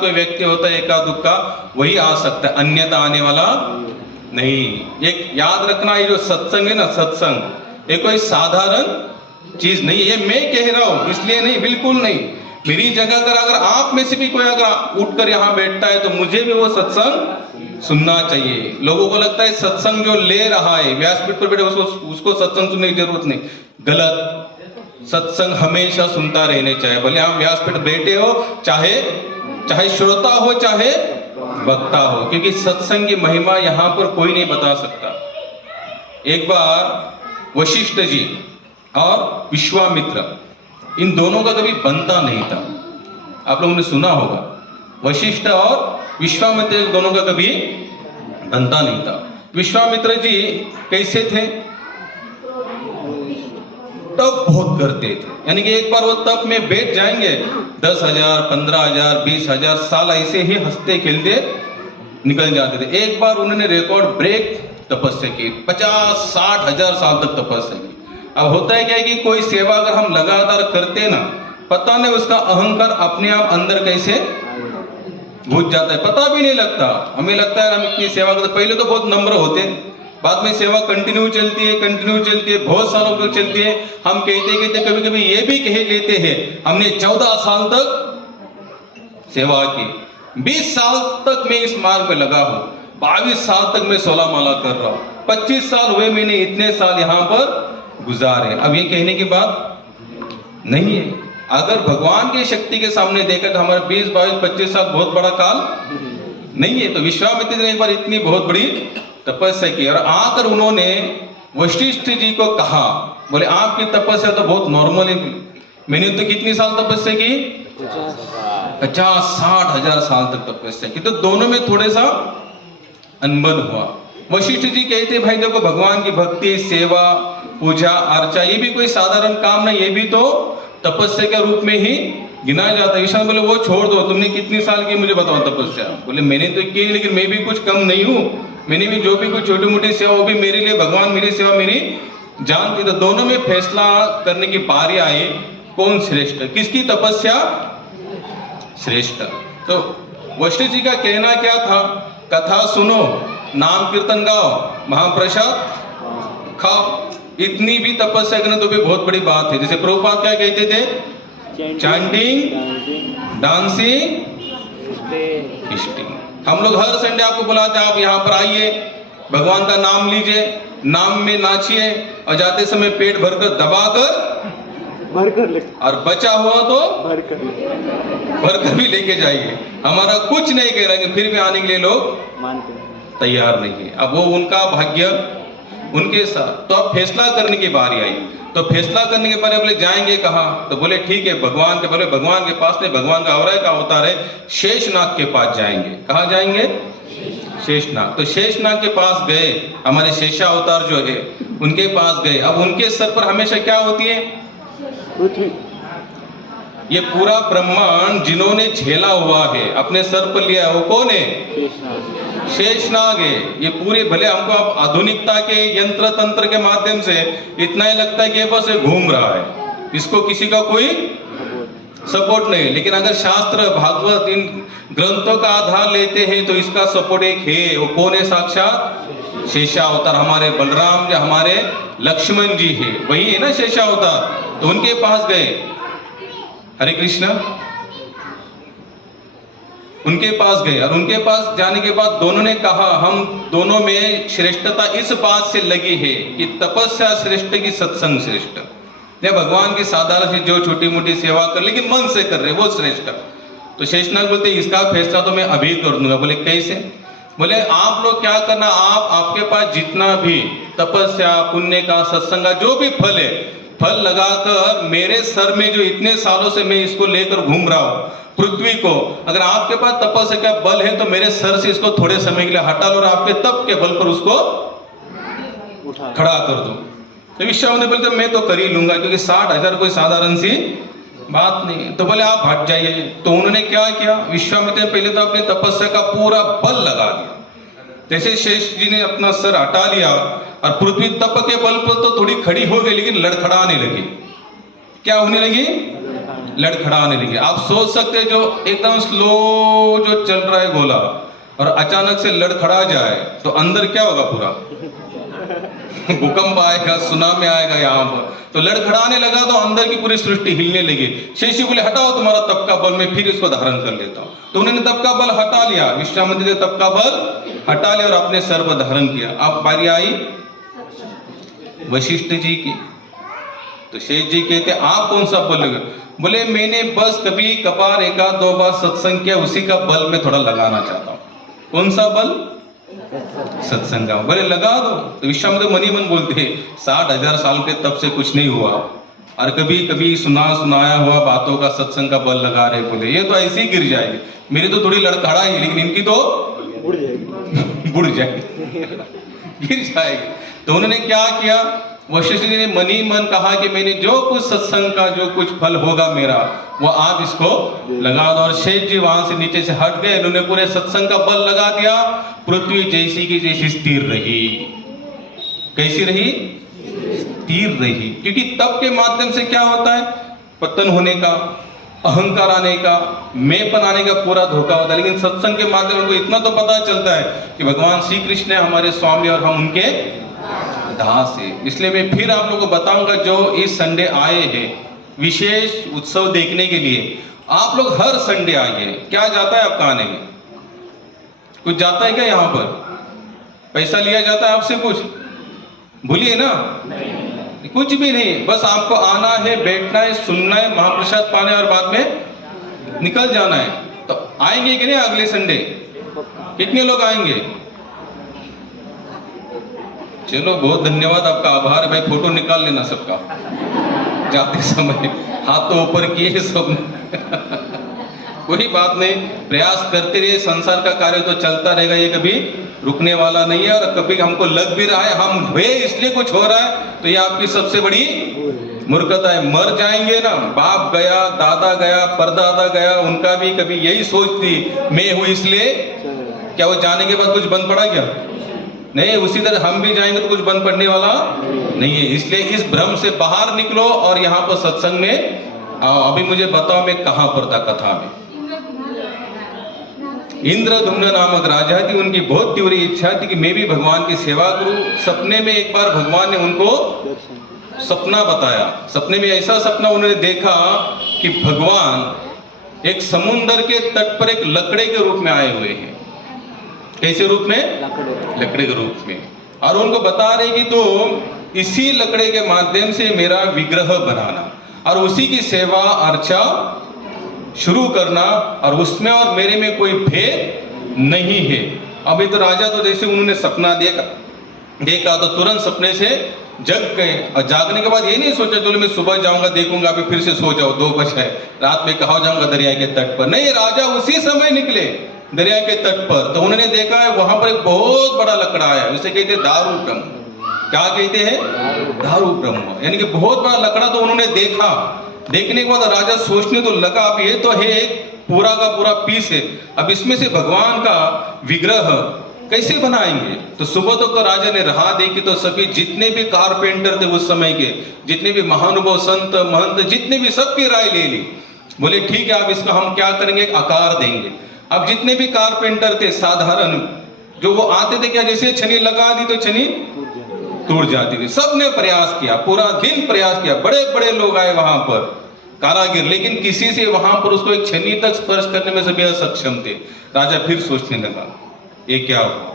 कोई व्यक्ति होता है एकाध दुक्का, वही आ सकता है, अन्यथा आने वाला नहीं। एक याद रखना, ये जो सत्संग है ना, सत्संग ये कोई साधारण चीज नहीं है। ये मैं कह रहा हूं इसलिए नहीं, बिल्कुल नहीं। मेरी जगह अगर आप में से भी कोई अगर उठकर यहाँ बैठता है तो मुझे भी वो सत्संग सुनना चाहिए। लोगों को लगता है सत्संग जो ले रहा है व्यासपीठ पर बैठे उसको सत्संग सुनने की जरूरत नहीं। गलत। सत्संग हमेशा सुनता रहने चाहिए। भले आप व्यासपीठ बैठे हो, चाहे श्रोता हो चाहे वक्ता हो, क्योंकि सत्संग की महिमा यहाँ पर कोई नहीं बता सकता। एक बार वशिष्ठ जी और विश्वामित्र, इन दोनों का कभी बनता नहीं था। आप लोगों ने सुना होगा, वशिष्ठ और विश्वामित्र दोनों का कभी बनता नहीं था। विश्वामित्र जी कैसे थे? तप बहुत करते थे। यानी कि एक बार वो तप में बैठ जाएंगे, 10,000, 15,000, 20,000 साल ऐसे ही हंसते खेलते निकल जाते थे। एक बार उन्होंने रिकॉर्ड ब्रेक तपस्या की, 50-60 हजार साल तक तपस्या की। अब होता है क्या है कि कोई सेवा अगर हम लगातार करते ना, पता नहीं उसका अहंकार अपने आप अंदर कैसे घुस जाता है, पता भी नहीं लगता। हमें लगता है हम इतनी सेवा करते, पहले तो बहुत नम्र होते, बाद में सेवा कंटिन्यू चलती है, बहुत सालों तक चलती है। हम कहते कभी कभी ये भी कह लेते हैं हमने 14 साल तक सेवा की, 20 साल तक मैं इस मार्ग में लगा हूं, 22 साल तक मैं 16 माला कर रहा हूं, 25 साल हुए मैंने इतने साल यहां पर गुजारे। अब ये कहने की बात नहीं है। अगर भगवान की शक्ति के सामने देखा तो हमारे 20, 22, 25 साल बहुत बड़ा काल नहीं है। तो विश्वामित्र ने एक बार इतनी बहुत बड़ी तपस्या की और आकर उन्होंने वशिष्ठ जी को कहा, बोले आपकी तपस्या तो बहुत नॉर्मल है, मैंने तो कितनी साल तपस्या की? 50-60 हजार साल तक तपस्या की। तो दोनों में थोड़ा सा अनबन हुआ। वशिष्ठ जी कहते भाई देखो, भगवान की भक्ति, सेवा, पूजा अर्चा ये भी कोई साधारण काम नहीं, ये भी तो तपस्या के रूप में ही गिना जाता है। विष्णु बोले वो छोड़ दो, तुमने कितनी साल की मुझे बताओ तपस्या? बोले मैंने तो की, लेकिन मैं भी कुछ कम नहीं हूँ, मैंने भी जो भी कुछ छोटी मोटी सेवा वो भी मेरे लिए भगवान, मेरी सेवा मेरी जान थी। तो दोनों में फैसला करने की बारी आई, कौन श्रेष्ठ, किसकी तपस्या श्रेष्ठ। तो वशिष्ठ जी का कहना क्या था? कथा सुनो, नाम कीर्तन गाओ, महाप्रसाद खाओ। इतनी भी तपस्या करना तो भी बहुत बड़ी बात है। जैसे प्रभुपाद क्या कहते थे? Chanting, dancing, fisting. हम लोग हर संडे आपको बुलाते हैं, आप यहाँ पर आइए, भगवान का नाम लीजिए, नाम में नाचिए और जाते समय पेट भरकर दबाकर भरकर और बचा हुआ तो भरकर भी लेके जाइए। हमारा कुछ नहीं कह रहा है, फिर भी आने के लिए लोग तैयार नहीं है। अब वो उनका भाग्य उनके साथ। तो अब फैसला करने की बारी आई। तो फैसला करने के बारे बोले जाएंगे कहाँ? तो बोले ठीक है, भगवान के, बोले भगवान के पास नहीं, भगवान का अवतार का अवतार है, शेषनाग के पास जाएंगे। कहाँ जाएंगे? शेषनाग। तो शेषनाग के पास गए, हमारे शेषा अवतार जो है उनके पास गए। अब उनके सर पर हमेशा क्या होती है? पृथ्वी। ये पूरा ब्रह्मांड जिन्होंने झेला हुआ है, अपने सर पर लिया, वो कौन है? शेषनाग है। ये पूरे, भले हमको अब आधुनिकता के यंत्र तंत्र के माध्यम से इतना ही लगता है कि बस ये घूम रहा है, इसको किसी का कोई सपोर्ट नहीं, लेकिन अगर शास्त्र, भागवत, इन ग्रंथों का आधार लेते हैं तो इसका सपोर्ट एक है। वो कौन है? साक्षात शेषावतार, हमारे बलराम जो हमारे लक्ष्मण जी है, वही है ना शेषावतार। तो उनके पास गए, हरे कृष्णा, उनके पास गए और उनके पास जाने के बाद दोनों ने कहा हम दोनों में श्रेष्ठता इस बात से लगी है कि तपस्या श्रेष्ठ की सत्संग श्रेष्ठ। या भगवान की साधारण से जो छोटी मोटी सेवा कर लेकिन मन से कर रहे वो श्रेष्ठ। तो शेषनाग बोलते इसका फैसला तो मैं अभी कर दूंगा। बोले कैसे? बोले आप लोग क्या करना, आप, आपके पास जितना भी तपस्या, पुण्य का, सत्संग का जो भी फल है, फल लगाकर मेरे सर में जो इतने सालों से मैं इसको लेकर घूम रहा हूं, पृथ्वी को, अगर आपके पास तपस्या का बल है तो मेरे सर से इसको थोड़े समय के लिए हटा लो और आपके तप के बल पर उसको खड़ा कर दो। तो विश्वामित्र बोलते मैं तो कर ही लूंगा, क्योंकि 60,000 कोई साधारण सी बात नहीं। तो बोले आप हट जाइए। तो उन्होंने क्या किया? विश्वामित्र ने पहले तो अपनी तपस्या का पूरा बल लगा दिया। जैसे शेष जी ने अपना सर हटा लिया और पृथ्वी तप के बल पर तो थोड़ी खड़ी हो गई, लेकिन लड़खड़ाने लगी। क्या होने लगी? लड़खड़ाने लगी। आप सोच सकते हैं, जो एकदम स्लो जो चल रहा है गोला और अचानक से लड़खड़ा जाए तो अंदर क्या होगा? पूरा भूकंप आएगा, सुनामी आएगा यहाँ पर। तो लड़खड़ाने लगा तो अंदर की पूरी सृष्टि हिलने लगी। शेषी बोले हटाओ तुम्हारा तप का बल, मैं फिर इसको धारण कर लेता हूँ। तो उन्होंने तप का बल हटा लिया, विश्वामित्र ने तप का बल हटा लिया और अपने सर पर धारण किया। अब बारी आई वशिष्ठ जी की। तो शेष जी कहते आप कौन सा बल लगे? बोले मैंने बस कभी कभार 1-2 बार सत्संग किया, उसी का बल मैं थोड़ा लगाना चाहता हूँ। कौन सा बल? सत्संग का। बोले लगा दो। तो विश्वामित्र मनी मन बोलते 60,000 साल के तब से कुछ नहीं हुआ और कभी कभी सुनाया हुआ बातों का सत्संग का बल लगा रहे। बोले ये तो ऐसे ही गिर जाएगी, मेरी तो थोड़ी लड़खड़ा है लेकिन इनकी तो बुड़ जाएगी गिर जाएगी। तो उन्होंने क्या किया? वशिष्ठ जी ने मनी मन कहा कि मैंने जो कुछ सत्संग का जो कुछ फल होगा मेरा, वो आप इसको लगा दो। और शेष जी वहां से नीचे से हट गए, इन्होंने पूरे सत्संग का बल लगा दिया। पृथ्वी जैसी की जैसी स्थिर रही। कैसी रही? स्थिर रही। क्योंकि तप के माध्यम से क्या होता है? पतन होने का, अहंकार आने का, मैंपन आने का पूरा धोखा होता है। लेकिन सत्संग के माध्यम से उनको इतना तो पता चलता है कि भगवान श्री कृष्ण है हमारे स्वामी और हम उनके दास है। इसलिए मैं फिर आप लोगों को बताऊंगा, जो इस संडे आए हैं विशेष उत्सव देखने के लिए, आप लोग हर संडे आइए। क्या जाता है आपका आने में? कुछ जाता है क्या? यहाँ पर पैसा लिया जाता है आपसे? कुछ भूलिए ना, कुछ भी नहीं। बस आपको आना है, बैठना है, सुनना है, महाप्रसाद पाना है और बाद में निकल जाना है। तो आएंगे कि नहीं अगले संडे? कितने लोग आएंगे? चलो बहुत धन्यवाद, आपका आभार है भाई। फोटो निकाल लेना सबका जाते समय, हाथ तो ऊपर किए सब कोई बात नहीं, प्रयास करते रहिए। संसार का कार्य तो चलता रहेगा, ये कभी रुकने वाला नहीं है। और कभी हमको लग भी रहा है हम हुए इसलिए कुछ हो रहा है, तो ये आपकी सबसे बड़ी मूर्खता है। मर जाएंगे ना, बाप गया, दादा गया, परदादा गया, उनका भी कभी यही सोच थी मैं हूं इसलिए। क्या वो जाने के बाद कुछ बंद पड़ा क्या? नहीं। उसी तरह हम भी जाएंगे तो कुछ बंद पड़ने वाला नहीं है। इसलिए इस भ्रम से बाहर निकलो और यहाँ पर सत्संग में आओ। अभी मुझे बताओ मैं कहां पर था कथा में? इंद्रधुम्न नामक राजा थी, उनकी बहुत तीव्र इच्छा थी कि मैं भी भगवान की सेवा करूं। सपने में एक बार भगवान ने उनको सपना बताया। सपने में ऐसा सपना उन्होंने देखा कि भगवान एक समुद्र के तट पर एक लकड़े के रूप में आए हुए हैं। कैसे रूप में? लकड़े के रूप में। और उनको बता रहे कि तो इसी लकड़े के माध्यम से मेरा विग्रह बनाना और उसी की सेवा अर्चा शुरू करना, और उसमें और मेरे में कोई भेद नहीं है। अभी तो राजा तो जैसे उन्होंने सपना देखा तो तुरंत सपने से जग गए। और जागने के बाद ये नहीं सोचा चलो मैं सुबह जाऊंगा देखूंगा, अभी फिर से सो जाओ 2 बजे रात में कहाँ जाऊंगा दरिया के तट पर। नहीं, राजा उसी समय निकले दरिया के तट पर। तो उन्होंने देखा है वहां पर एक बहुत बड़ा लकड़ा आया, उसे कहते हैं दारू ब्रह्म। क्या कहते हैं? दारू ब्रह्म, यानी कि बहुत बड़ा लकड़ा। तो उन्होंने देखा, देखने के बाद राजा सोचने तो लगा अब ये तो है एक पूरा का पूरा पीस है, अब इसमें से भगवान का विग्रह कैसे बनाएंगे? तो सुबह तो राजा ने राह देखी तो सभी जितने भी कारपेंटर थे उस समय के, जितने भी महानुभाव संत महंत जितने भी, सबकी राय ले ली। बोले ठीक है, अब इसका हम क्या करेंगे, एक आकार देंगे। अब जितने भी कारपेंटर थे साधारण, जो वो आते थे क्या, जैसे छनी लगा दी तो छनी टूट जाती थी। सबने प्रयास किया, पूरा दिन प्रयास किया, बड़े बड़े लोग आए वहां पर कारागिर, लेकिन किसी से वहां पर उसको एक छनी तक स्पर्श करने में सभी असक्षम थे। राजा फिर सोचने लगा ये क्या हुआ।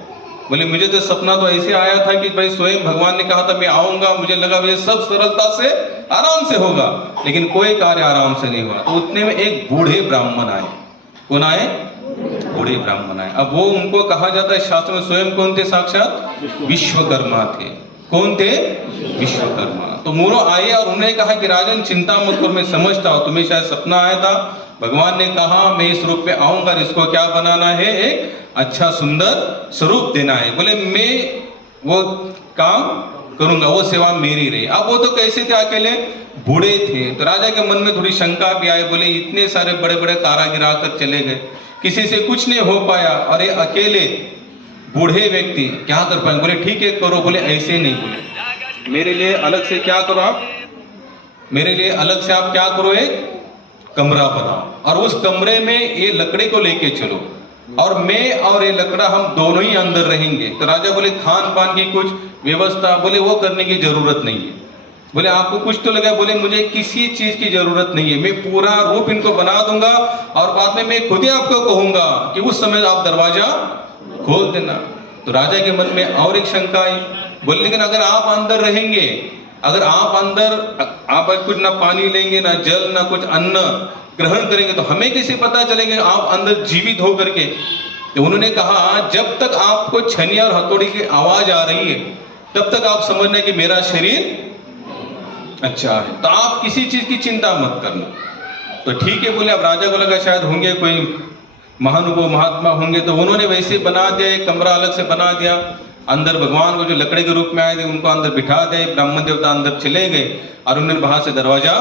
बोले मुझे तो सपना तो ऐसे आया था कि भाई स्वयं भगवान ने कहा था मैं आऊंगा, मुझे लगा ये सब सरलता से आराम से होगा, लेकिन कोई कार्य आराम से नहीं हुआ। तो उतने में एक बूढ़े ब्राह्मण आए। कौन आए? बूढ़े ब्राह्मण आए। अब वो उनको कहा जाता है शास्त्र में स्वयं कौन थे? साक्षात विश्वकर्मा थे। कौन थे? विश्वकर्मा। तो मोरो आए और उन्होंने कहा कि राजन चिंता मत करो, मैं समझता हूं तुम्हें शायद सपना आया था, भगवान ने कहा मैं इस रूप में आऊंगा, इसको क्या बनाना है, एक अच्छा सुंदर स्वरूप देना है। बोले मैं वो काम करूंगा, वो सेवा मेरी रही। अब वो तो कैसे थे, अकेले बूढ़े थे। तो राजा के मन में थोड़ी शंका भी आई। बोले इतने सारे बड़े बड़े कारागिर आकर चले गए, किसी से कुछ नहीं हो पाया, और ये अकेले बूढ़े व्यक्ति क्या कर पाएंगे। बोले ठीक है करो। बोले ऐसे नहीं, बोले मेरे लिए अलग से क्या करो आप, मेरे लिए अलग से आप क्या करो, एक कमरा बनाओ और उस कमरे में ये लकड़े को लेके चलो, और मैं और ये लकड़ा हम दोनों ही अंदर रहेंगे। तो राजा बोले खान पान की कुछ व्यवस्था, बोले वो करने की जरूरत नहीं है। बोले आपको कुछ तो लगा? बोले मुझे किसी चीज की जरूरत नहीं है, मैं पूरा रूप इनको बना दूंगा और बाद में मैं खुद ही आपको कहूंगा कि उस समय आप दरवाजा खोल देना। तो राजा के मन में और एक शंका आई। बोले लेकिन अगर आप अंदर रहेंगे, अगर आप अंदर, आप कुछ ना पानी लेंगे, ना जल, ना कुछ अन्न ग्रहण करेंगे, तो हमें कैसे पता चलेंगे आप अंदर जीवित हो करके। तो उन्होंने कहा जब तक आपको छनी और हथौड़ी की आवाज आ रही है तब तक आप समझना कि मेरा शरीर अच्छा है, तो आप किसी चीज की चिंता मत करना। तो ठीक है बोले। अब राजा को लगा शायद होंगे कोई महानुभाव महात्मा होंगे, तो उन्होंने वैसे बना दिया, एक कमरा अलग से बना दिया। अंदर भगवान को जो लकड़े के रूप में आए थे उनको अंदर बिठा दे, ब्राह्मण देवता अंदर चले गए और उन्होंने बाहर से दरवाजा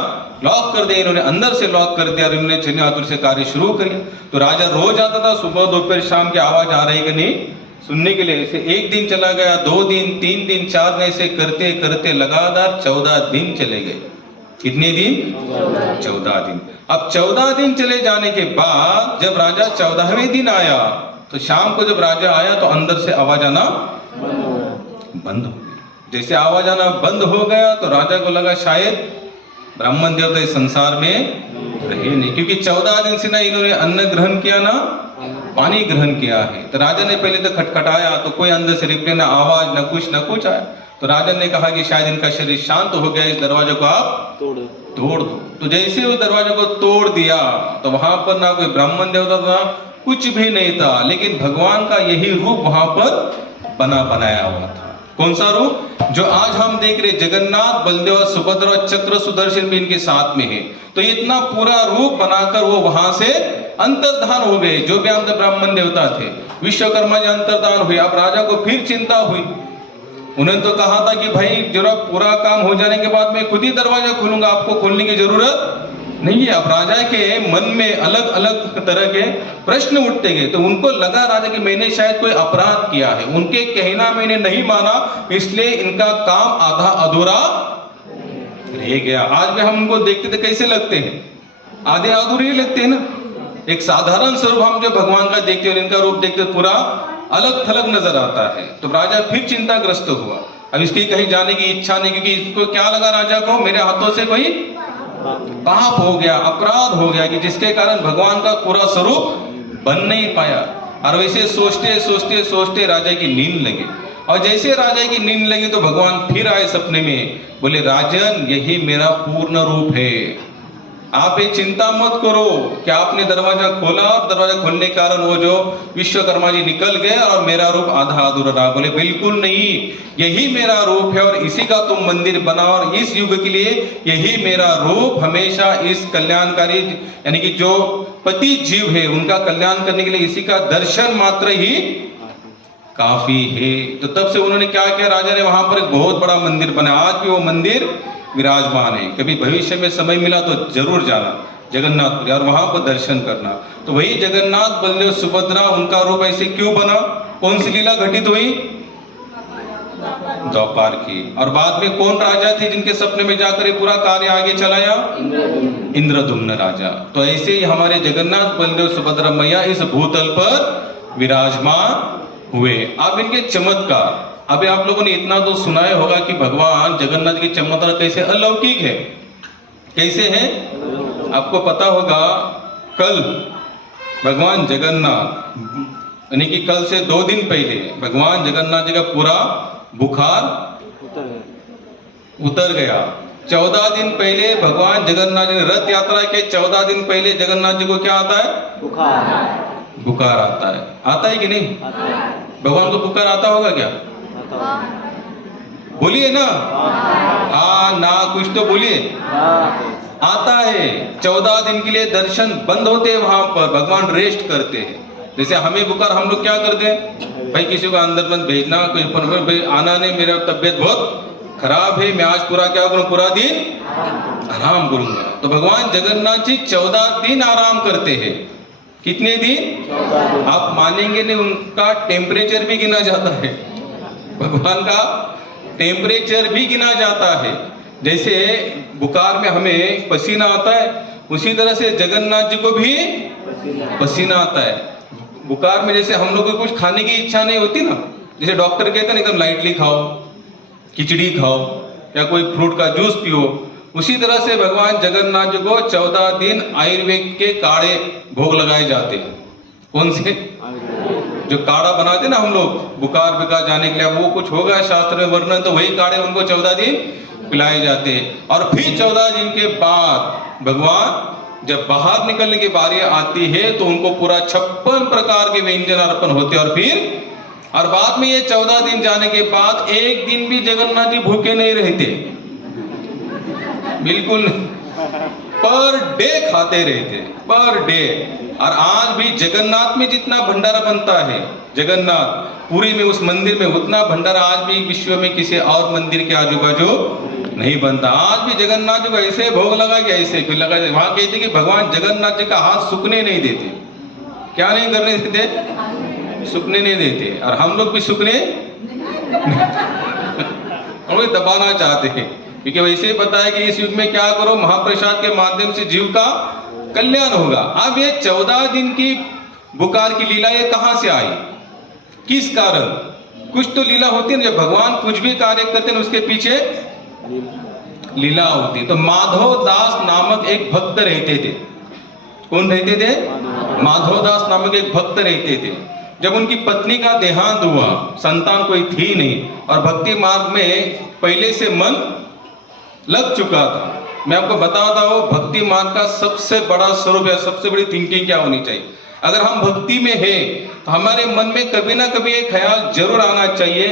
लॉक कर दिया, इन्होंने अंदर से लॉक कर दिया और इन्होंने छनी हथौड़ी से कार्य शुरू कर दिया। तो राजा रोज आता था, सुबह दोपहर शाम की आवाज आ रही कि नहीं सुनने के लिए। ऐसे एक दिन चला गया, 2 दिन, 3 दिन, 4 दिन, ऐसे करते करते लगातार 14 दिन चले गए। कितने दिन? 14 दिन। अब 14 दिन चले जाने के बाद जब राजा 14वें दिन आया तो शाम को जब राजा आया तो अंदर से आवाज आना बंद हो गई। जैसे आवाज आना बंद हो गया तो राजा को लगा शायद ब्राह्मण देवता इस संसार में रहे नहीं, क्योंकि 14 दिन से ना इन्होंने अन्न ग्रहण किया ना पानी ग्रहण किया है। तो राजा ने पहले तो खटखटाया तो कोई अंदर से रिप्लाई, ना आवाज, ना कुछ आया। तो राजा ने कहा कि शायद इनका शरीर शांत हो गया, इस दरवाजे को आप तोड़ दो। तो जैसे वो दरवाजे को तोड़ दिया तो वहां पर ना कोई ब्राह्मण देवता था, कुछ भी नहीं था, लेकिन भगवान का यही रूप वहां पर बनाया हुआ था। कौन सा रूप? जो आज हम देख रहे जगन्नाथ, बलदेव, सुभद्रा और चक्र सुदर्शन भी इनके साथ में है। तो इतना पूरा रूप बनाकर वो वहां से अंतर्धान हो गए। जो भी हम ब्राह्मण देवता थे, विश्वकर्मा जी अंतर्धान हुए। अब राजा को फिर चिंता हुई। उन्होंने तो कहा था कि भाई जरा पूरा काम हो जाने के बाद मैं खुद ही दरवाजा खोलूंगा, आपको खोलने की जरूरत नहीं है। अब राजा के मन में अलग अलग तरह के प्रश्न उठते गए। तो उनको लगा राजा कि मैंने शायद कोई अपराध किया है, उनके कहना मैंने नहीं माना, इसलिए इनका काम आधा अधूरा रह गया। आज भी हम उनको देखते थे कैसे लगते हैं, आधे अधूरे लगते हैं ना। एक साधारण स्वरूप हम जब भगवान का देखते हैं और इनका रूप देखते पूरा अलग थलग नजर आता है। तो राजा फिर चिंताग्रस्त हुआ। अब इसकी कहीं जाने की इच्छा नहीं, क्योंकि इसको क्या लगा राजा को, मेरे हाथों से कोई पाप हो गया, अपराध हो गया, कि जिसके कारण भगवान का पूरा स्वरूप बन नहीं पाया। और वैसे सोचते सोचते सोचते राजा की नींद लगी। और जैसे राजा की नींद लगी तो भगवान फिर आए सपने में, बोले राजन यही मेरा पूर्ण रूप है, आप ये चिंता मत करो कि आपने दरवाजा खोला और दरवाजा खोलने के कारण वो जो विश्वकर्मा जी निकल गए और मेरा रूप आधा अधूरा रहा। बोले बिल्कुल नहीं, यही मेरा रूप है और इसी का तुम मंदिर बनाओ, और इस युग के लिए यही मेरा रूप हमेशा इस कल्याणकारी, यानी कि जो पति जीव है उनका कल्याण करने के लिए इसी का दर्शन मात्र ही काफी है। तो तब से उन्होंने क्या किया, राजा ने वहां पर एक बहुत बड़ा मंदिर बनाया। आज भी वो मंदिर विराजमान है। कभी भविष्य में समय मिला तो जरूर जाना जगन्नाथपुरी और वहां पर दर्शन करना। तो वही जगन्नाथ, बलदेव, सुभद्रा, उनका रूप ऐसे क्यों बना? कौन सी लीला घटित हुई? द्वापर की। और बाद में कौन राजा थे जिनके सपने में जाकर ये पूरा कार्य आगे चलाया? इंद्रदुम्न राजा। तो ऐसे ही हमारे जगन्नाथ, बलदेव, सुभद्रा मैया इस भूतल पर विराजमान हुए। अब इनके चमत्कार, अभी आप लोगों ने इतना तो सुनाया होगा कि भगवान जगन्नाथ की चमत्कार कैसे अलौकिक है। कैसे हैं? आपको पता होगा, कल भगवान जगन्नाथ, यानी कि कल से 2 दिन पहले भगवान जगन्नाथ जी का पूरा बुखार उतर गया। 14 दिन पहले भगवान जगन्नाथ जी ने रथ यात्रा के 14 दिन पहले जगन्नाथ जी को क्या आता है? बुखार आता है। आता है कि नहीं? भगवान को बुखार आता होगा क्या? बोलिए ना, हाँ ना, कुछ तो बोलिए। आता है। 14 दिन के लिए दर्शन बंद होते हैं, वहां पर भगवान रेस्ट करते हैं। जैसे हमें बुखार, हम लोग क्या करते हैं, भाई किसी को अंदर मत भेजना, कोई आना नहीं, मेरा तबियत बहुत खराब है, मैं आज पूरा क्या करूं, पूरा दिन आराम करूंगा। तो भगवान जगन्नाथ जी 14 दिन आराम करते हैं। कितने दिन? आप मानेंगे नहीं, उनका टेम्परेचर भी गिना जाता है। भगवान का टेम्परेचर भी गिना जाता है। जैसे बुखार में हमें पसीना आता है, उसी तरह से जगन्नाथ जी को भी पसीना आता है। बुखार में जैसे हम लोग को कुछ खाने की इच्छा नहीं होती ना, जैसे डॉक्टर कहते हैं एकदम लाइटली खाओ, खिचड़ी खाओ या कोई फ्रूट का जूस पियो, उसी तरह से भगवान जगन्नाथ जी को 14 दिन आयुर्वेद के काढ़े भोग लगाए जाते हैं। कौन से? जो काढ़ा बनाते ना हम लोग बुखार बिकार जाने के लिए, वो कुछ होगा शास्त्र में वर्णन, तो वही काढ़े उनको 14 दिन पिलाए जाते हैं। और फिर 14 दिन के बाद भगवान जब बाहर निकलने की बारी आती है तो उनको पूरा 56 प्रकार के व्यंजन अर्पण होते हैं। और बाद में ये 14 दिन जाने के बाद एक दिन भी जगन्नाथ जी भूखे नहीं रहते, बिल्कुल पर डे खाते रहते, पर डे। और आज भी जगन्नाथ में जितना भंडारा बनता है, जगन्नाथ पुरी में उस मंदिर में उतना भंडारा आज भी विश्व में किसी और मंदिर के आजू बाजू नहीं बनता। आज भी जगन्नाथ जी को ऐसे भोग लगा कि ऐसे फिर लगा। वहां कहते कि भगवान जगन्नाथ जी का हाथ सूखने नहीं देते। क्या नहीं करने देते? सूखने नहीं देते। और हम लोग भी सूखने हम लोग दबाना चाहते हैं, क्योंकि वैसे ही बताया कि इस युग में क्या करो, महाप्रसाद के माध्यम से जीव का कल्याण होगा। अब ये 14 दिन की बुखार की लीला ये कहां से आई, किस कारण? कुछ तो लीला होती है ना, जब भगवान कुछ भी कार्य करते हैं उसके पीछे लीला होती है। तो माधव दास नामक एक भक्त रहते थे। कौन रहते थे? माधव दास नामक एक भक्त रहते थे। जब उनकी पत्नी का देहांत हुआ, संतान कोई थी नहीं और भक्ति मार्ग में पहले से मन लग चुका था। मैं आपको बताता हूं भक्ति मार्ग का सबसे बड़ा स्वरूप या सबसे बड़ी थिंकिंग क्या होनी चाहिए। अगर हम भक्ति में हैं तो हमारे मन में कभी ना कभी एक ख्याल जरूर आना चाहिए,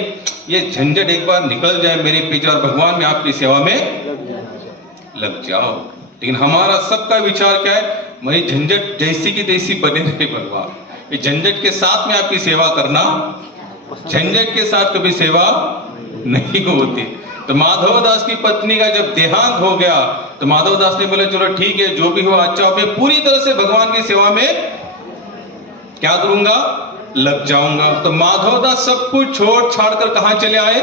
ये झंझट एक बार निकल जाए मेरे पीछे और भगवान मैं आपकी सेवा में लग जाओ। लेकिन हमारा सबका विचार क्या है, मैं झंझट जैसी की तैसी बने रहे भगवान, ये झंझट के साथ में आपकी सेवा करना, झंझट के साथ कभी सेवा नहीं होती। तो माधव दास की पत्नी का जब देहांत हो गया तो माधव दास ने बोला चलो ठीक है जो भी हुआ अच्छा हो, मैं पूरी तरह से भगवान की सेवा में क्या करूंगा, लग जाऊंगा। तो माधव दास सब कुछ छोड़ छाड़ कर कहां चले आए,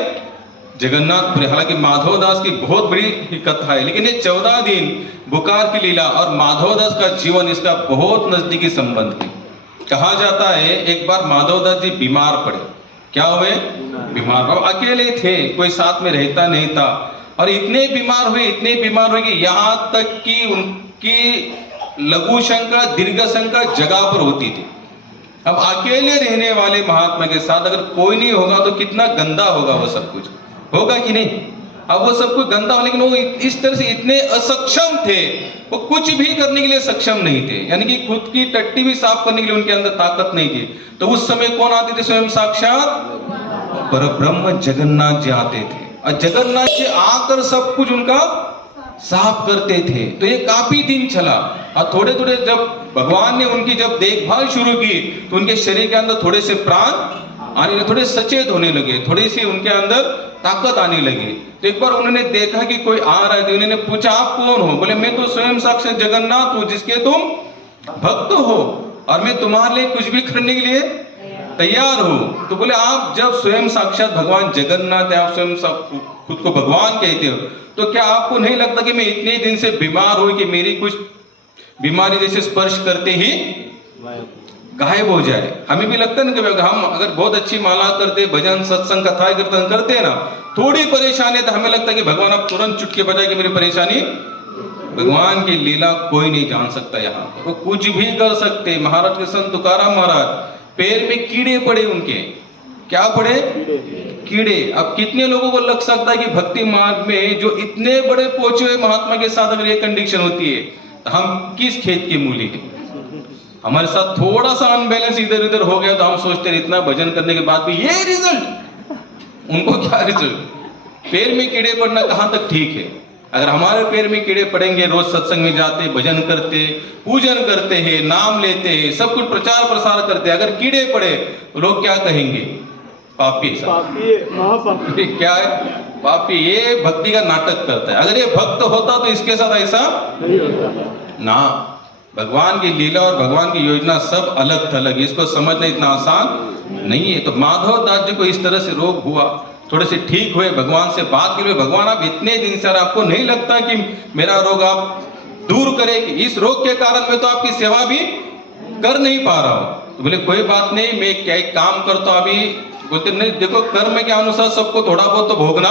जगन्नाथपुरी। हालांकि माधव दास की बहुत बड़ी कथा है, लेकिन ये 14 दिन बुखार की लीला और माधव दास का जीवन इसका बहुत नजदीकी संबंध है। कहा जाता है एक बार माधव दास जी बीमार पड़े। क्या हुए? बीमार। अब अकेले थे, कोई साथ में रहता नहीं था और इतने बीमार हुए कि यहां तक कि उनकी लघु शंका दीर्घ शंका जगह पर होती थी। अब अकेले रहने वाले महात्मा के साथ अगर कोई नहीं होगा तो कितना गंदा होगा वो सब कुछ, होगा कि नहीं? अब वो सब कुछ गंदा हो, लेकिन वो इस तरह से इतने असक्षम थे, वो कुछ भी करने के लिए सक्षम नहीं थे। यानी कि खुद की टट्टी भी साफ करने के लिए उनके अंदर ताकत नहीं थी। तो उस समय कौन आते थे? स्वयं साक्षात परब्रह्म जगन्नाथ जी आते थे और जगन्नाथ जी आकर सब कुछ उनका साफ करते थे। तो ये काफी दिन चला और थोड़े थोड़े जब भगवान ने उनकी जब देखभाल शुरू की तो उनके शरीर के अंदर थोड़े से प्राण आने लगे, थोड़े सचेत होने लगे, थोड़ी सी उनके अंदर ताकत आने लगी। तो एक बार उन्होंने देखा कि कोई आ रहा है, तो उन्होंने पूछा आप कौन हो? बोले मैं तो स्वयं साक्षात जगन्नाथ हूं जिसके तुम भक्त हो और मैं तुम्हारे लिए कुछ भी करने के लिए तैयार हूं। तो बोले आप जब स्वयं साक्षात भगवान जगन्नाथ है, आप स्वयं खुद को भगवान कहते हो, तो क्या आपको नहीं लगता कि मैं इतने दिन से बीमार हूं कि मेरी कुछ बीमारी जैसे स्पर्श करते ही गायब हो जाए? हमें भी लगता है ना कि हम अगर बहुत अच्छी माला करते, भजन सत्संग कथा कीर्तन करते हैं ना, थोड़ी परेशानी तो हमें लगता है कि भगवान आप तुरंत चुटके बजाए कि मेरी परेशानी। भगवान की लीला कोई नहीं जान सकता, यहाँ वो कुछ भी कर सकते। महाराज के संत तुकाराम महाराज पैर में कीड़े पड़े उनके, क्या पड़े? कीड़े। अब कितने लोगों को लग सकता है कि भक्ति मार्ग में जो इतने बड़े पहुंचे हुए महात्मा के साथ अगर ये कंडीशन होती है तो हम किस खेत के मूली हैं? हमारे साथ थोड़ा सा अनबैलेंस इधर उधर हो गया तो हम सोचते हैं इतना भजन करने के बाद भी ये रिजल्ट, उनको क्या रिजल्ट? पैर में कीड़े पड़ना कहां तक ठीक है? अगर हमारे पैर में कीड़े पड़ेंगे, रोज सत्संग में जाते, भजन करते, पूजन करते हैं, नाम लेते हैं, सब कुछ प्रचार प्रसार करते हैं, अगर कीड़े पड़े लोग क्या कहेंगे? पापी, महापापी। क्या है? पापी। ये भक्ति का नाटक करता है। अगर ये भक्त होता तो इसके साथ ऐसा नहीं होता ना। भगवान की लीला और भगवान की योजना सब अलग थलग, इसको समझना इतना आसान नहीं है। तो माधव दास जी को इस तरह से रोग हुआ, थोड़े से ठीक हुए, भगवान से बात की, भगवान आप इतने दिन से आपको नहीं लगता कि मेरा रोग आप दूर करेंगे? इस रोग के कारण मैं तो आपकी सेवा भी कर नहीं पा रहा हूं। तो बोले कोई बात नहीं, मैं क्या एक काम करता हूं। अभी बोलते नहीं, देखो कर्म के अनुसार सबको थोड़ा बहुत तो भोगना।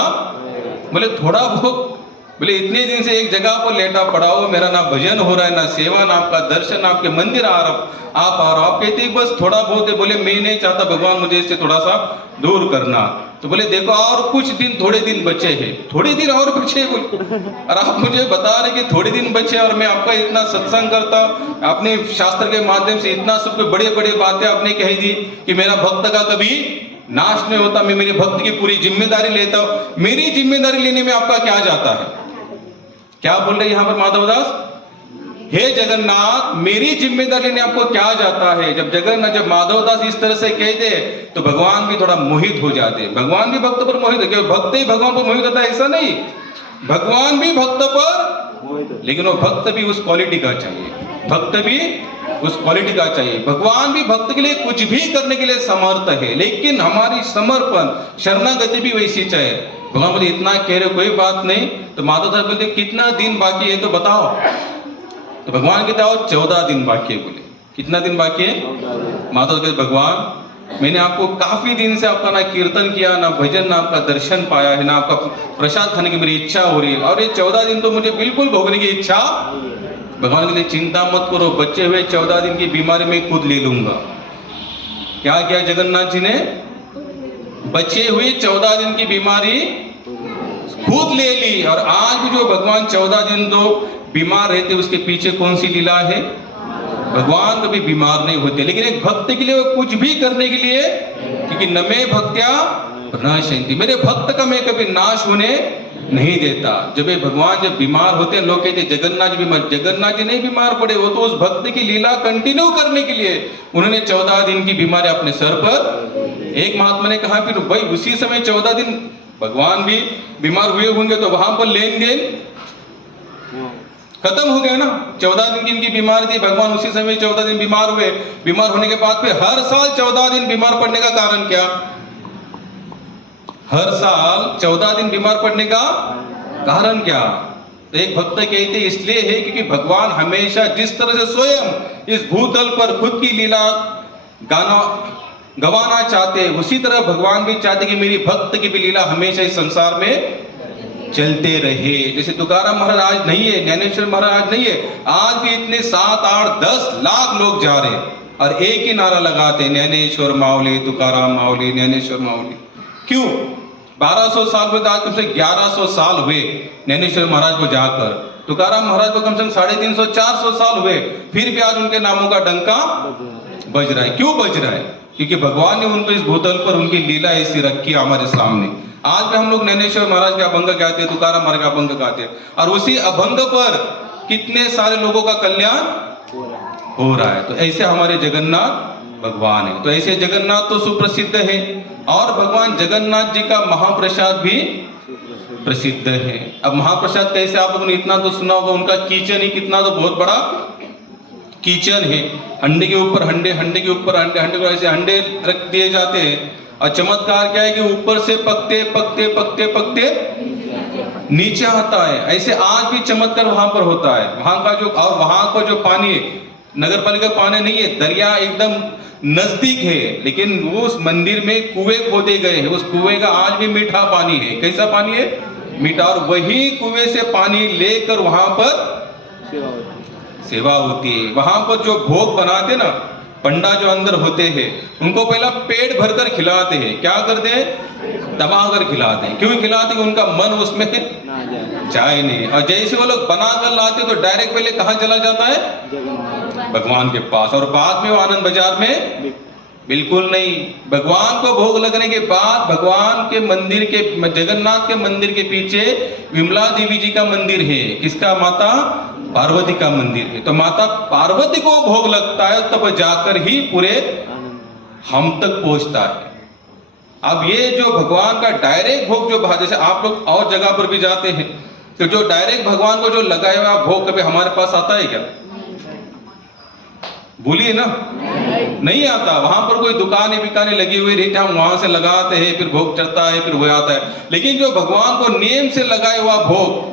बोले थोड़ा बहुत? बोले इतने दिन से एक जगह पर लेटा पड़ा हो, मेरा ना भजन हो रहा है, ना सेवा, ना आपका दर्शन, आपके मंदिर आ रहा आप कहते बस थोड़ा बहुत है। बोले मैं नहीं चाहता भगवान मुझे इससे थोड़ा सा दूर करना। तो बोले देखो और कुछ दिन, थोड़े दिन बचे हैं, थोड़े दिन और बचे। और आप मुझे बता रहे कि थोड़े दिन बचे और मैं आपका इतना सत्संग करता, अपने शास्त्र के माध्यम से इतना सब बड़े बड़े बातें आपने कह दी कि मेरा भक्त का कभी नाश नहीं होता, मैं मेरे भक्त की पूरी जिम्मेदारी लेता हूं। मेरी जिम्मेदारी लेने में आपका क्या जाता है? क्या बोल रहे यहां पर माधव दास? हे जगन्नाथ, मेरी जिम्मेदारी लेने आपको क्या जाता है? जब माधव दास इस तरह से कहते तो भगवान भी थोड़ा मोहित हो जाते। भगवान भी भक्त पर मोहित है, भक्त ही भगवान पर मोहित होता है ऐसा नहीं, भगवान भी भक्त पर, लेकिन वो भक्त भी उस क्वालिटी का चाहिए, भक्त भी उस क्वालिटी का चाहिए। भगवान भी भक्त के लिए कुछ भी करने के लिए समर्थ है, लेकिन हमारी समर्पण शरणागति भी वैसी चाहिए। भगवान मुझे इतना कह रहे कोई बात नहीं, तो माता साहब बोलते कितना दिन बाकी है तो बताओ। तो भगवान कहते आओ 14 दिन बाकी है। बोले कितना दिन बाकी है? माता कहते भगवान मैंने आपको काफी दिन से आपका ना कीर्तन किया, ना भजन, ना आपका दर्शन पाया है, ना आपका प्रसाद खाने की मेरी इच्छा हो रही है, और ये 14 दिन तो मुझे बिल्कुल भोगने की इच्छा। भगवान कहते चिंता मत करो, बचे हुए 14 दिन की बीमारी में खुद ले लूंगा। क्या किया जगन्नाथ जी ने? बचे हुए 14 दिन की बीमारी खुद ले ली। और आज भी जो भगवान 14 दिन तो बीमार रहते, उसके पीछे कौन सी लीला है? भगवान कभी बीमार नहीं होते, लेकिन एक भक्त के लिए वो कुछ भी करने के लिए, क्योंकि न मैं भक्त्या प्रणाशयन्ति, मेरे भक्त का मैं कभी नाश होने नहीं देता। जब ये भगवान जब बीमार होते हैं, लोग कहते जगन्नाथ जी बीमार, जगन्नाथ जी नहीं बीमार पड़े, वो तो उस भक्त की लीला कंटिन्यू करने के लिए उन्होंने 14 दिन की बीमारी अपने सर पर। एक महात्मा ने कहा फिर भाई उसी समय 14 दिन भगवान भी बीमार हुए होंगे तो वहां पर लेन देन खत्म हो गया ना। 14 दिन की इनकी बीमारी थी, भगवान उसी समय 14 दिन बीमार हुए। बीमार होने के बाद फिर हर साल 14 दिन बीमार पड़ने का कारण क्या? हर साल 14 दिन बीमार पड़ने का कारण क्या? तो एक भक्त कहते इसलिए है क्योंकि भगवान हमेशा जिस तरह से स्वयं इस भूतल पर खुद की लीला गवाना चाहते हैं, उसी तरह भगवान भी चाहते कि मेरी भक्त की भी लीला हमेशा इस संसार में चलते रहे। जैसे तुकाराम महाराज आज नहीं है, ज्ञानेश्वर महाराज आज नहीं है, आज भी इतने 7, 8, 10 लाख लोग जा रहे हैं और एक ही नारा लगाते हैं, ज्ञानेश्वर माऊली, तुकाराम माऊली, ज्ञानेश्वर माऊली। क्यों? 1200 साल में, आज कम से 1100 साल हुए ज्ञानेश्वर महाराज को जाकर, तुकाराम महाराज को कम से कम 350, 400 साल हुए, फिर भी आज उनके नामों का डंका बज रहा है। क्यों बज रहा है? क्योंकि भगवान ने उनको इस भूतल पर उनकी लीला ऐसी रखी हमारे सामने। आज भी हम लोग ज्ञानेश्वर महाराज के अभंग गाते हैं, तुकाराम महाराज का अभंग गाते हैं, और उसी अभंग पर कितने सारे लोगों का कल्याण हो रहा है। तो ऐसे हमारे जगन्नाथ भगवान है। तो ऐसे जगन्नाथ तो सुप्रसिद्ध है, और भगवान जगन्नाथ जी का महाप्रसाद भी प्रसिद्ध है। अब महाप्रसाद कैसे, आप लोगों ने इतना तो सुना होगा, उनका किचन ही कितना तो बहुत बड़ा किचन है। हंडे के ऊपर हंडे, हंडे के ऊपर हंडे, हंडे को ऐसे हंडे रख दिए जाते हैं, और चमत्कार क्या है कि ऊपर से पकते पकते पकते पकते नीचे आता है। ऐसे आज भी चमत्कार वहां पर होता है। वहां का जो, और वहां का जो पानी है, नगर पालिका पानी नहीं है, दरिया एकदम नजदीक है, लेकिन वो उस मंदिर में कुएं खोदे गए हैं, उस कुएं का आज भी मीठा पानी है। कैसा पानी है? मीठा। और वही कुएं से पानी लेकर वहां पर सेवा होती है। वहां पर जो भोग बनाते ना, पंडा जो अंदर होते हैं, उनको पहला पेट भरकर खिलाते हैं। क्या करते हैं? दबा कर खिलाते हैं। क्यों खिलाते हैं? उनका मन उसमें जाए नहीं। और जैसे वो लोग बना कर लाते तो डायरेक्ट पहले कहाँ चला जाता है? भगवान के पास। और बाद में वो आनंद बाजार में बिल्कुल नहीं। भगवान को भोग लगने के बाद भगवान के मंदिर के, जगन्नाथ के मंदिर के पीछे विमला देवी जी का मंदिर है। किसका? माता पार्वती का मंदिर है। तो माता पार्वती को भोग लगता है, तब जाकर ही पूरे हम तक पहुंचता है। अब ये जो भगवान का डायरेक्ट भोग, जो जैसे आप लोग और जगह पर भी जाते हैं, तो जो डायरेक्ट भगवान को जो लगाया हुआ भोग कभी हमारे पास आता है क्या? बोलिए ना, नहीं आता। वहां पर कोई दुकानें बिकाने लगी हुई रहती है, हम वहां से लगाते हैं, फिर भोग चढ़ता है, फिर वो आता है। लेकिन जो भगवान को नियम से लगाया हुआ भोग,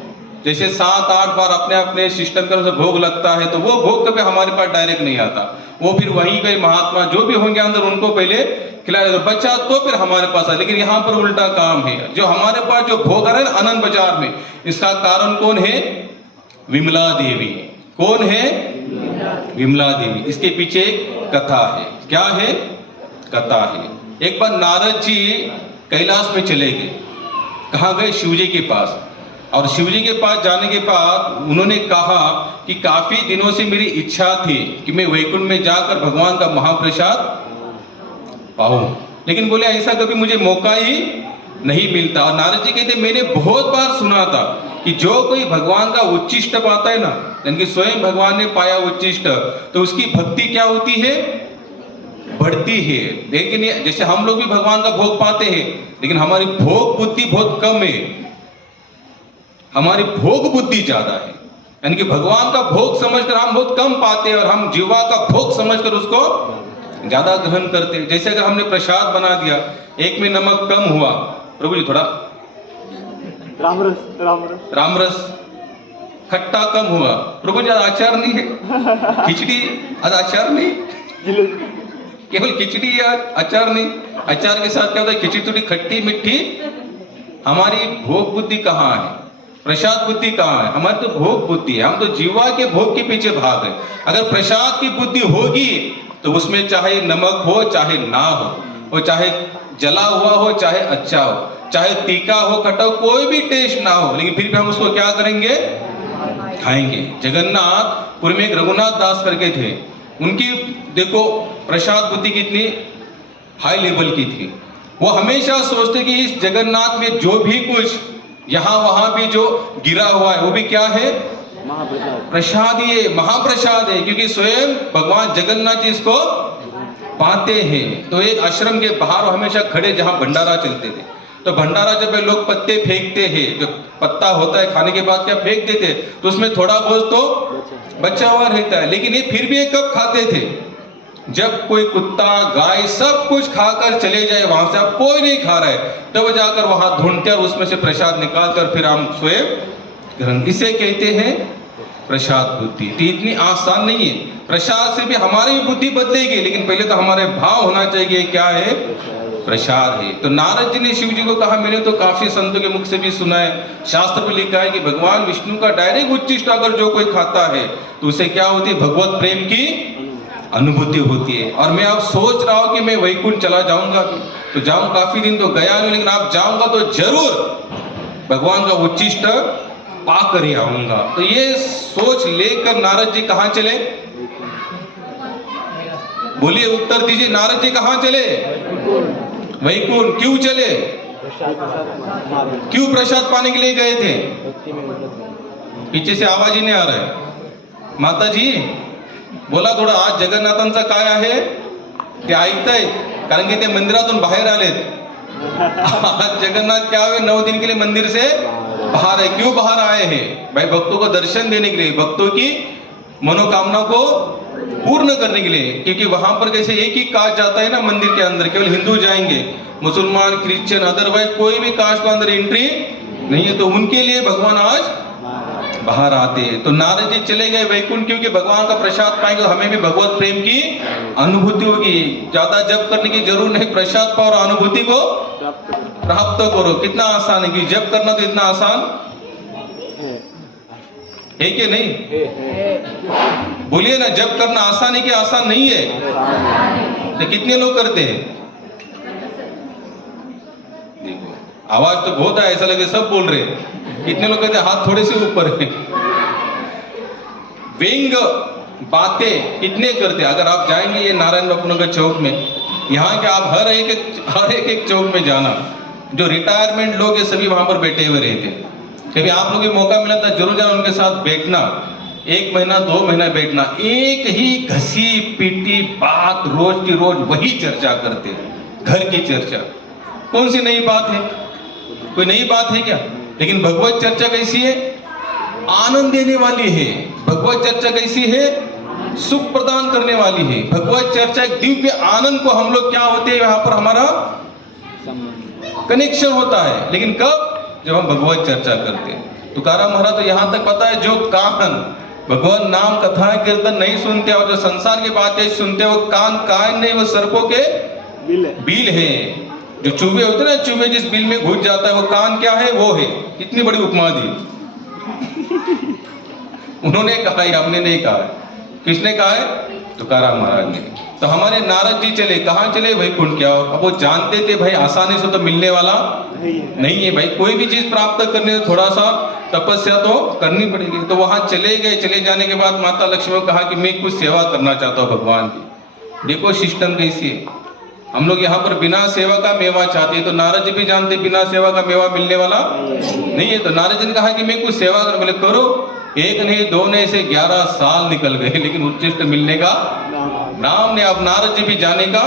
जैसे 7, 8 बार अपने अपने सिस्टम से भोग लगता है, तो वो भोग कभी हमारे पास डायरेक्ट नहीं आता। वो फिर वहीं के महात्मा जो भी होंगे अंदर, उनको पहले खिलाया जाता, बच्चा तो फिर हमारे पास है। लेकिन यहाँ पर उल्टा काम है। जो हमारे पास जो भोग आ रहा है ना आनंद बाजार में, इसका कारण कौन है? विमला देवी। कौन है? विमला देवी। इसके पीछे एक कथा है। क्या है? कथा है। एक बार नारद जी कैलाश में चले गए। कहाँ गए? शिव जी के पास। और शिव जी के पास जाने के बाद उन्होंने कहा कि काफी दिनों से मेरी इच्छा थी कि मैं वैकुंठ में जाकर भगवान का महाप्रसाद पाऊं, लेकिन बोले ऐसा कभी मुझे मौका ही नहीं मिलता। और नारद जी कहते मैंने बहुत बार सुना था कि जो कोई भगवान का उच्चिष्ट पाता है ना, यानी कि स्वयं भगवान ने पाया उच्चिष्ट, तो उसकी भक्ति क्या होती है? बढ़ती है। लेकिन जैसे हम लोग भी भगवान का भोग पाते हैं, लेकिन हमारी भोग बुद्धि बहुत कम है, हमारी भोग बुद्धि ज्यादा है। यानी कि भगवान का भोग समझकर हम बहुत कम पाते हैं, और हम जीवा का भोग समझकर उसको ज्यादा ग्रहण करते हैं। जैसे अगर हमने प्रसाद बना दिया, एक में नमक कम हुआ, प्रभु जी थोड़ा रामरस रामरस रामरस खट्टा कम हुआ। प्रभु जी आज अचार नहीं है, खिचड़ी आज अचार नहीं, जिलेबी केवल खिचड़ी है आज, अचार नहीं। अचार के साथ क्या होता है, खिचड़ी थोड़ी खट्टी मीठी। हमारी भोग बुद्धि कहाँ है, प्रसाद बुद्धि कहाँ है? हमारी तो भोग बुद्धि है, हम तो जीवा के भोग के पीछे भाग रहे। अगर प्रसाद की बुद्धि होगी तो उसमें चाहे नमक हो चाहे ना हो, वो चाहे जला हुआ हो चाहे अच्छा हो, चाहे तीखा हो खट्टा हो, कोई भी टेस्ट ना हो, लेकिन फिर भी हम उसको क्या करेंगे, खाएंगे। जगन्नाथपुर में एक रघुनाथ दास करके थे, उनकी देखो प्रसाद बुद्धि कितनी हाई लेवल की थी। वो हमेशा सोचते कि इस जगन्नाथ में जो भी कुछ यहाँ वहां भी जो गिरा हुआ है वो भी क्या है, महाप्रसाद प्रसाद, ये महाप्रसाद है, क्योंकि स्वयं भगवान जगन्नाथ जी इसको पाते हैं। तो एक आश्रम के बाहर वो हमेशा खड़े जहां भंडारा चलते थे, तो भंडारा जब लोग पत्ते फेंकते हैं, जो पत्ता होता है खाने के बाद क्या फेंक देते, तो उसमें थोड़ा बहुत तो बचा हुआ रहता है, लेकिन ये फिर भी ये कब खाते थे, जब कोई कुत्ता गाय सब कुछ खाकर चले जाए वहां से, अब कोई नहीं खा रहा है, तब जाकर वहां ढूंढते और उसमें से प्रसाद निकालकर फिर हम स्वयं ग्रहण। इसे कहते हैं प्रसाद बुद्धि। तो इतनी आसान नहीं है, प्रसाद से भी हमारी भी बुद्धि बदलेगी, लेकिन पहले तो हमारे भाव होना चाहिए क्या है, प्रसाद है। तो नारद जी ने शिव जी को कहा, मैंने तो काफी संतों के मुख से भी सुना है, शास्त्र में लिखा है कि भगवान विष्णु का डायरेक्ट उच्चिष्ट अगर जो कोई खाता है तो उसे क्या होती है, भगवत प्रेम की अनुभूति होती है। और मैं अब सोच रहा हूं कि मैं वैकुंठ चला जाऊंगा, तो जाऊं, काफी दिन तो गया नहीं, लेकिन आप जाऊंगा तो जरूर भगवान का उच्चिष्ट पा कर ही आऊंगा। तो ये सोच लेकर नारद जी कहां चले, बोलिए उत्तर दीजिए, नारद जी कहां चले, वैकुंठ। क्यों चले, क्यों प्रसाद पाने के लिए गए थे? पीछे से आवाज ही नहीं आ रहा है, माता जी बोला थोडं, आज जगन्नाथांचं काय आहे ते ऐकताय, कारण की ते मंदिरातून बाहेर आलेत। आज जगन्नाथ क्या हुए, 9 दिन के लिए मंदिर से बाहर है। क्यों बाहर आए हैं भाई, भक्तों को दर्शन देने के लिए, भक्तों की मनोकामना को पूर्ण करने के लिए, क्योंकि वहां पर जैसे एक ही कास्ट जाता है ना मंदिर के अंदर, केवल हिंदू जाएंगे, मुसलमान क्रिश्चियन अदरवाइज कोई भी कास्ट को अंदर एंट्री नहीं है, तो उनके लिए भगवान आज बाहर आते हैं। तो नारद जी चले गए वैकुंठ, क्योंकि भगवान का प्रसाद पाएंगे तो हमें भी भगवत प्रेम की अनुभूति होगी। ज्यादा जप करने की जरूर नहीं, प्रसाद पाओ और अनुभूति को प्राप्त करो। कितना आसान है, कि जप करना तो इतना आसान है कि नहीं, बोलिए ना, जप करना आसान है कि आसान नहीं है? तो कितने लोग करते हैं, देखो आवाज तो बहुत है, ऐसा लगे सब बोल रहे हैं। कितने लोग कहते हैं, हाथ थोड़े से ऊपर है। व्यंग बातें कितने करते हैं? अगर आप जाएंगे ये नारायण बापू चौक में, यहाँ के आप हर एक चौक में जाना, जो रिटायरमेंट लोग ये सभी वहां पर बैठे हुए रहते हैं। कभी आप लोग को मौका मिला था जरूर जाना, उनके साथ बैठना, 1 महीना 2 महीना बैठना, एक ही घसी पीटी बात रोज की रोज वही चर्चा करते हैं, घर की चर्चा। कौन सी नई बात है, कोई नई बात है क्या? लेकिन भगवत चर्चा कैसी है, आनंद देने वाली है। भगवत चर्चा कैसी है, सुख प्रदान करने वाली है। भगवत चर्चा एक दिव्य आनंद को हम लोग क्या होते हैं, यहाँ पर हमारा कनेक्शन होता है। लेकिन कब, जब हम भगवत चर्चा करते हैं। तुकाराम महाराज तो यहाँ तक पता है, जो कान भगवान नाम कथा कीर्तन नहीं सुनते और जो संसार की बातें सुनते, वो कान नहीं, वो सर्पों के बिल है। जो चूहे होते ना, चूहे जिस बिल में घुस जाता है, वो कान क्या है, वो है। कितनी बड़ी उपमा दी उन्होंने कहा है, हमने नहीं कहा है। किसने कहा है? तुकाराम महाराज ने। तो हमारे नारद जी चले, कहाँ चले? वैकुंठ। क्या? अब वो जानते थे भाई आसानी से तो मिलने वाला नहीं है भाई, कोई भी चीज प्राप्त करने तो थोड़ा सा तपस्या तो करनी पड़ेगी। तो वहां चले गए। चले जाने के बाद माता लक्ष्मी को कहा कि मैं कुछ सेवा करना चाहता हूँ भगवान की। देखो सिस्टम कैसी है, हम लोग यहाँ पर बिना सेवा का मेवा चाहते हैं, तो नारद जी भी जानते बिना सेवा का मेवा मिलने वाला नहीं है। तो नारद जी ने कहा कि मैं कुछ सेवा कर, बोले करो। 1 नहीं 2 नहीं से 11 साल निकल गए, लेकिन उच्चिष्ट मिलने का नाम नहीं। अब नारद जी भी जाने का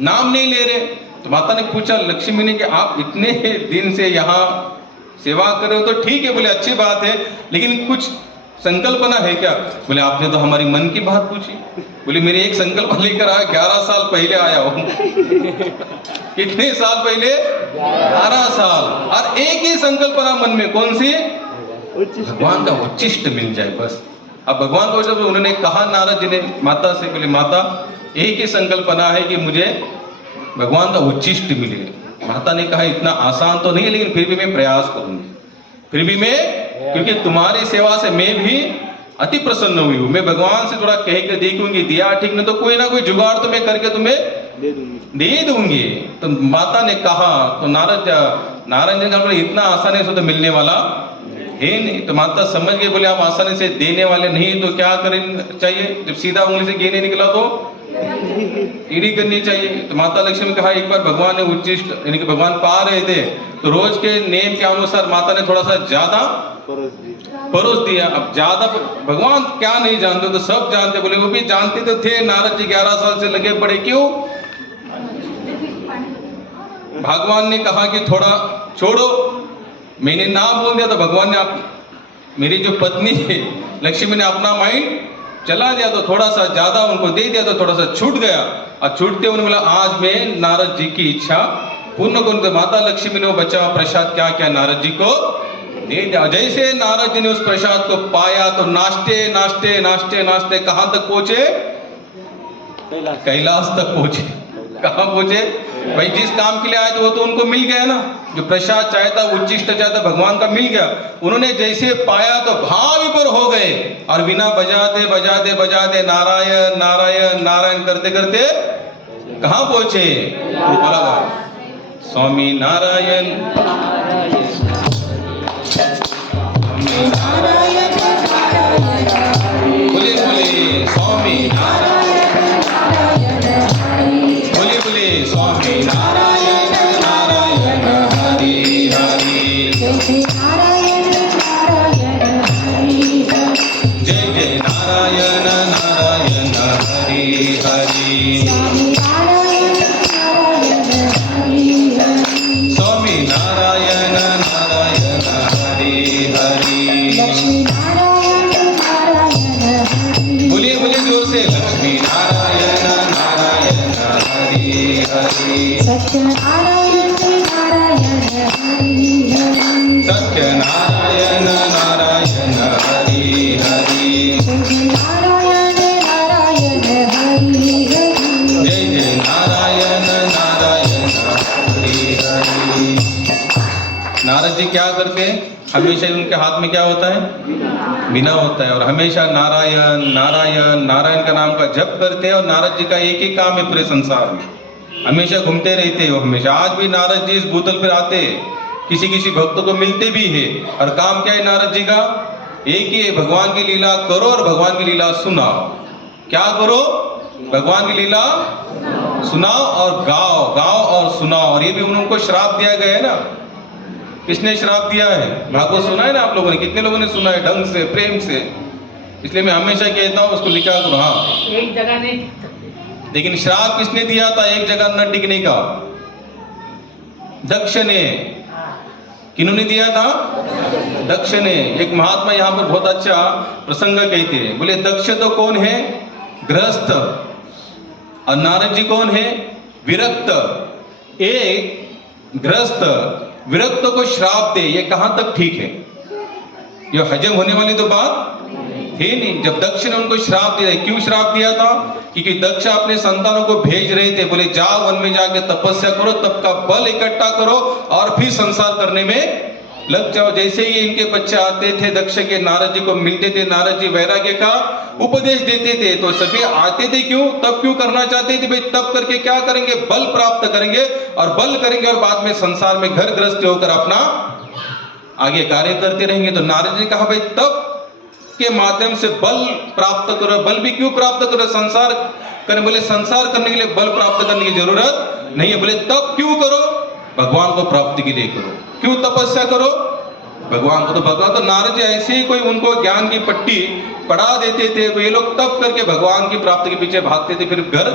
नाम नहीं ले रहे। तो माता ने पूछा लक्ष्मी ने कि आप इतने दिन से यहाँ सेवा कर रहे हो, तो ठीक है, बोले अच्छी बात है, लेकिन कुछ संकल्पना है क्या? बोले आपने तो हमारी मन की बात पूछी। बोले मेरे एक संकल्प लेकर आया, 11 साल पहले आया हूँ। कितने साल पहले? 11 साल। और एक ही संकल्पना मन में, कौन सी? भगवान का उच्चिष्ट मिल जाए बस। अब भगवान को जब उन्होंने कहा नारद जी ने माता से, बोले माता एक ही संकल्पना है कि मुझे भगवान का उच्चिष्ट मिले। माता ने कहा इतना आसान तो नहीं है, लेकिन फिर भी मैं प्रयास करूंगी, फिर भी मैं, क्योंकि तुम्हारी सेवा से मैं भी अति प्रसन्न हुई हूँ, मैं भगवान से थोड़ा कह के देखूंगी, दिया ठीक नहीं तो कोई ना कोई जुगाड़ तो मैं करके तुम्हें दे दूंगी। तो माता ने कहा, तो नारद जी ने कहा इतना आसानी से तो मिलने वाला है नहीं। तो माता समझ गए, बोले आप आसानी से देने वाले नहीं तो क्या करें चाहिए? जब सीधा उंगली से घी नहीं निकला तो ईडी करनी चाहिए। तो माता लक्ष्मी ने कहा एक बार भगवान ने उच्चिष्ट, यानी कि भगवान पा रहे थे, तो रोज के नेम के अनुसार माता ने थोड़ा सा ज्यादा परोस दिया। अब ज्यादा भगवान क्या नहीं जानते, तो सब जानते। बोले वो भी जानते तो थे, नारद जी 11 साल से लगे पड़े, क्यों? भगवान ने कहा कि थोड़ा छोड़ो, मैंने ना बोल दिया तो भगवान ने मेरी जो पत्नी है लक्ष्मी ने अपना माइंड चला दिया, तो थोड़ा सा ज्यादा उनको दे दिया, तो थोड़ा सा छूट गया। और छूटते उन्होंने बोला आज मैं नारद जी की इच्छा पूर्ण करूंगा। माता लक्ष्मी ने वो बचा प्रसाद क्या क्या नारद जी को दे दिया। जैसे नारद जी ने उस प्रसाद को पाया तो नाचते नाचते नाचते नाचते कहां तक पहुंचे? कैलाश तक पहुंचे। कहां पहुंचे? भाई जिस काम के लिए आए थे वो तो उनको मिल गया ना, जो प्रसाद चाहता, उच्चिष्ट चाहता, भगवान का मिल गया। उन्होंने जैसे पाया तो भाव विभोर हो गए, और बिना बजाते बजाते बजाते नारायण नारायण नारायण करते करते कहां पहुंचे? स्वामी नारायण बोले बोले स्वामी नारायण, बोले बोले स्वामी नारायण नारायण हरि हरि, जय जय नारायण नारायण हरि हरि, स्वामी नारायण नारायण हरि हरि, बोलिए बोलिए जोर से लक्ष्मी नारायण नारायण हरि हरि, सत्यनारायण नारायण हरि हरि, सत्यनारायण नारायण हरि हरि, नारायण नारायण हरि हरि, जय जय नारायण नारायण हरि हरि। नारद जी क्या करते हैं? हमेशा उनके हाथ में क्या होता है? वीणा होता है, और हमेशा नारायण नारायण नारायण का नाम का जप करते हैं। और नारद जी का एक ही काम है पूरे संसार में, हमेशा घूमते रहते हो हमेशा। आज भी नारद जी इस भूतल पर आते, किसी किसी भक्तों को मिलते भी है, और काम क्या है नारद जी का? एक ही है, भगवान की लीला करो और भगवान की लीला सुनाओ। क्या करो? भगवान की लीला सुनाओ और गाओ, गाओ और सुनाओ। और ये भी उनको श्राप दिया गया है ना। किसने श्राप दिया है? भागवत सुना है ना आप लोगों ने? कितने लोगों ने सुना है ढंग से, प्रेम से? इसलिए मैं हमेशा कहता हूँ उसको लिखा करो। हाँ, एक जगह नहीं, लेकिन श्राप किसने दिया था एक जगह न टिकने का? दक्ष ने। किन्होंने दिया था? दक्ष ने। एक महात्मा यहाँ पर बहुत अच्छा प्रसंग कहते हैं, बोले दक्ष तो कौन है? गृहस्थ। और नारद जी कौन है? विरक्त। एक गृहस्थ विरक्त को श्राप दे, ये कहां तक ठीक है? ये हजम होने वाली तो बात है नहीं। जब दक्ष ने उनको श्राप दिया, क्यों श्राप दिया था? क्योंकि दक्ष अपने संतानों को भेज रहे थे, बोले जाओ वन में जाके तपस्या करो, तब का बल इकट्ठा करो और फिर संसार करने में लग जाओ। जैसे ही इनके बच्चे आते थे दक्ष के, नारद जी को मिलते थे, नारद जी वैराग्य का उपदेश देते थे, तो सभी आते थे। क्यों? तब क्यों करना चाहते थे? भाई तब करके क्या करेंगे? बल प्राप्त करेंगे, और बल करेंगे और बाद में संसार में घर गृहस्थ होकर अपना आगे कार्य करते रहेंगे। तो नारद जी कहा भाई तब के माध्यम से बल प्राप्त करो। बल भी क्यों प्राप्त करो? संसार करने। बोले संसार करने के लिए बल प्राप्त करने की जरूरत नहीं है। बोले तब क्यों करो? भगवान को प्राप्ति के लिए करो। क्यों तपस्या करो? भगवान को। तो भगवान, तो नारद जी ऐसे ही कोई उनको ज्ञान की पट्टी पढ़ा देते थे, तो ये लोग तब करके भगवान की प्राप्ति के पीछे भागते थे, फिर घर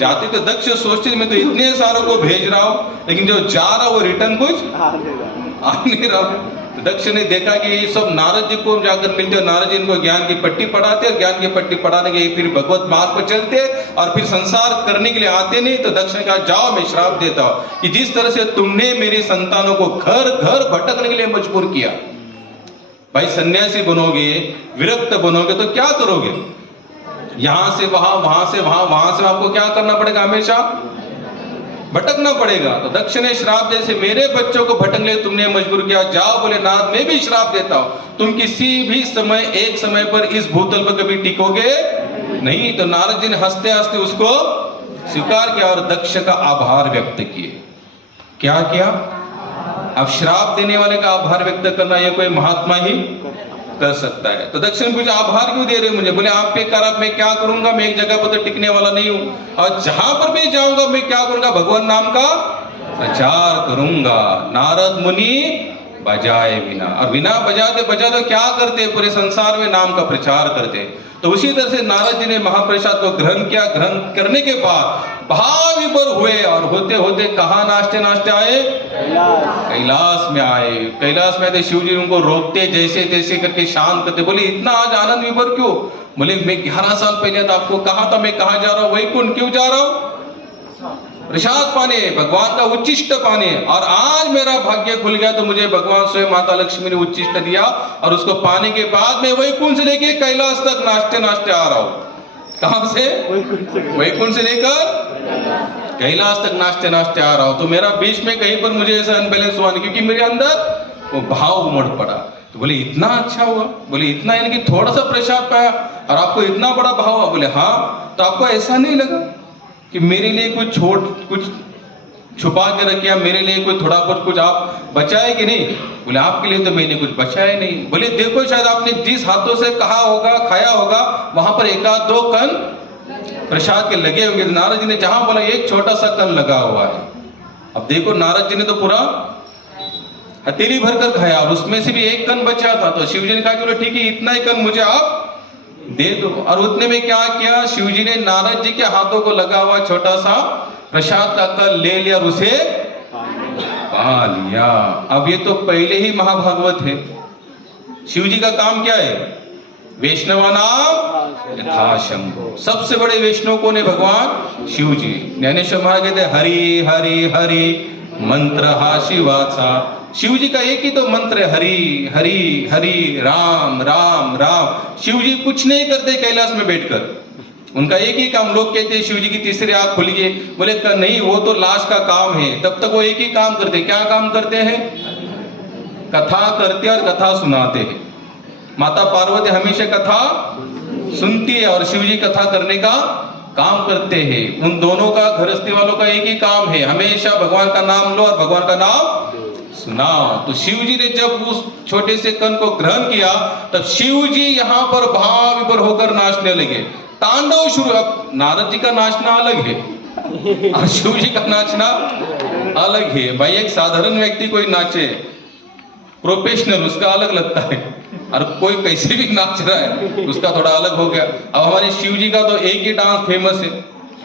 जाते थे। दक्ष सोचते थे मैं तो इतने सारों को भेज रहा हूं, लेकिन जो जा रहा वो रिटर्न कुछ आ नहीं रहा। तो दक्ष ने देखा कि ये सब नारद जी को जाकर मिलते और नारद जी इनको ज्ञान की पट्टी पढ़ाते और ज्ञान की पट्टी पढ़ाने के फिर भगवत मार्ग पर चलते और फिर संसार करने के लिए आते नहीं। तो दक्ष ने कहा जाओ मैं श्राप देता हूं कि जिस तरह से तुमने मेरी संतानों को घर घर भटकने के लिए मजबूर किया, भाई सन्यासी बनोगे, विरक्त बनोगे तो क्या करोगे? यहां से वहां, वहां से वहां, वहां से आपको क्या करना पड़ेगा? हमेशा भटकना पड़ेगा। तो दक्ष ने श्राप जैसे मेरे बच्चों को भटकने तुमने मजबूर किया, जाओ बोले नाथ मैं भी श्राप देता हूं, तुम किसी भी समय एक समय पर इस भूतल पर कभी टिकोगे नहीं। तो नारद जी ने हंसते हंसते उसको स्वीकार किया और दक्ष का आभार व्यक्त किए। क्या किया? अब श्राप देने वाले का आभार व्यक्त करना यह कोई महात्मा ही कर सकता है। तो दक्ष ने पूछा आभार क्यों दे रहे हो मुझे? बोले आपके कारण मैं क्या करूंगा, मैं एक जगह पर तो टिकने वाला नहीं हूं और जहां पर भी जाऊंगा मैं क्या करूंगा? भगवान नाम का प्रचार करूंगा। नारद मुनि बजाए बिना, और बिना बजाते बजाते क्या करते? पूरे संसार में नाम का प्रचार करते। तो उसी तरह से नारद जी ने महाप्रसाद को ग्रहण किया। ग्रहण करने के बाद भाव विभोर हुए और होते होते कहां नाचते नाचते आए? कैलाश में आए। कैलाश में आए शिव जी उनको रोकते, जैसे तैसे करके शांत करते। बोले इतना आज आनंद विभोर क्यों? बोले मैं 11 साल पहले तो आपको कहा था मैं कहां जा रहा हूं, वैकुंठ क्यों जा रहा हूं? प्रसाद पाने, भगवान का उच्चिष्ट पाने। और आज मेरा भाग्य खुल गया तो मुझे भगवान स्वयं माता लक्ष्मी ने उच्चिष्ट दिया और उसको पाने के बाद मैं वैकुंठ से लेके कैलाश तक नाचते नाचते आ रहा हूं। कहां से? वैकुंठ से लेकर कैलाश तक नाचते नाचते आ रहा हूं। तो मेरा बीच में कहीं पर मुझे ऐसा अनबैलेंस हुआ नहीं, क्योंकि मेरे अंदर वो भाव उमड़ पड़ा। तो बोले इतना अच्छा हुआ? बोले इतना, यानी कि थोड़ा सा प्रसाद पाया और आपको इतना बड़ा भाव हुआ? बोले हाँ। तो आपको ऐसा नहीं लगा कि मेरे लिए कुछ छुपा के रखिया, मेरे लिए कोई थोड़ा बहुत कुछ आप बचाए कि नहीं? बोले आपके लिए तो मैंने कुछ बचाया नहीं। बोले देखो शायद आपने जिस हाथों से कहा होगा, खाया होगा, वहां पर एक आध दो कण प्रसाद के लगे होंगे। नारद जी ने जहां बोला एक छोटा सा कण लगा हुआ है। अब देखो नारद जी ने तो पूरा हथेली भरकर खाया और उसमें से भी एक कण बचा था। तो शिव जी ने कहा चलो ठीक है, इतना ही कण मुझे आप दे दो। और उतने में क्या किया? शिव जी ने नारद जी के हाथों को लगा हुआ छोटा सा प्रसाद का कण ले लिया और उसे पा लिया। अब ये तो पहले ही महाभागवत है। शिव जी का काम क्या है? वैष्णवा नाम यथा शंभो। सबसे बड़े वैष्णव कौन है? भगवान शिव जी। ज्ञानेश्वर महाराज कहते हैं हरि हरि हरि मंत्र हा शिवाचा। शिव जी का एक ही तो मंत्र है, हरि हरि हरि राम राम राम। शिव जी कुछ नहीं करते कैलाश में बैठकर, उनका एक ही काम। लोग कहते हैं शिव जी की तीसरी आंख खुल गई, बोले नहीं वो तो लास्ट का काम है, तब तक वो एक ही काम करते। क्या काम करते हैं? कथा करते और कथा सुनाते हैं। माता पार्वती हमेशा कथा सुनती है और शिव जी कथा करने का काम करते हैं। उन दोनों का, गृहस्थी वालों का एक ही काम है, हमेशा भगवान का नाम लो और भगवान का नाम सुनाओ। तो शिव जी ने जब उस छोटे से कण को ग्रहण किया तब शिव जी यहाँ पर भाव विभोर होकर नाचने लगे, तांडव शुरू। अब नारद जी का नाचना अलग है और शिव जी का नाचना अलग है। भाई एक साधारण व्यक्ति कोई नाचे प्रोफेशनल, उसका अलग लगता है, और कोई कैसे भी नाच रहा है उसका थोड़ा अलग हो गया। अब हमारे शिव जी का तो एक ही डांस फेमस है,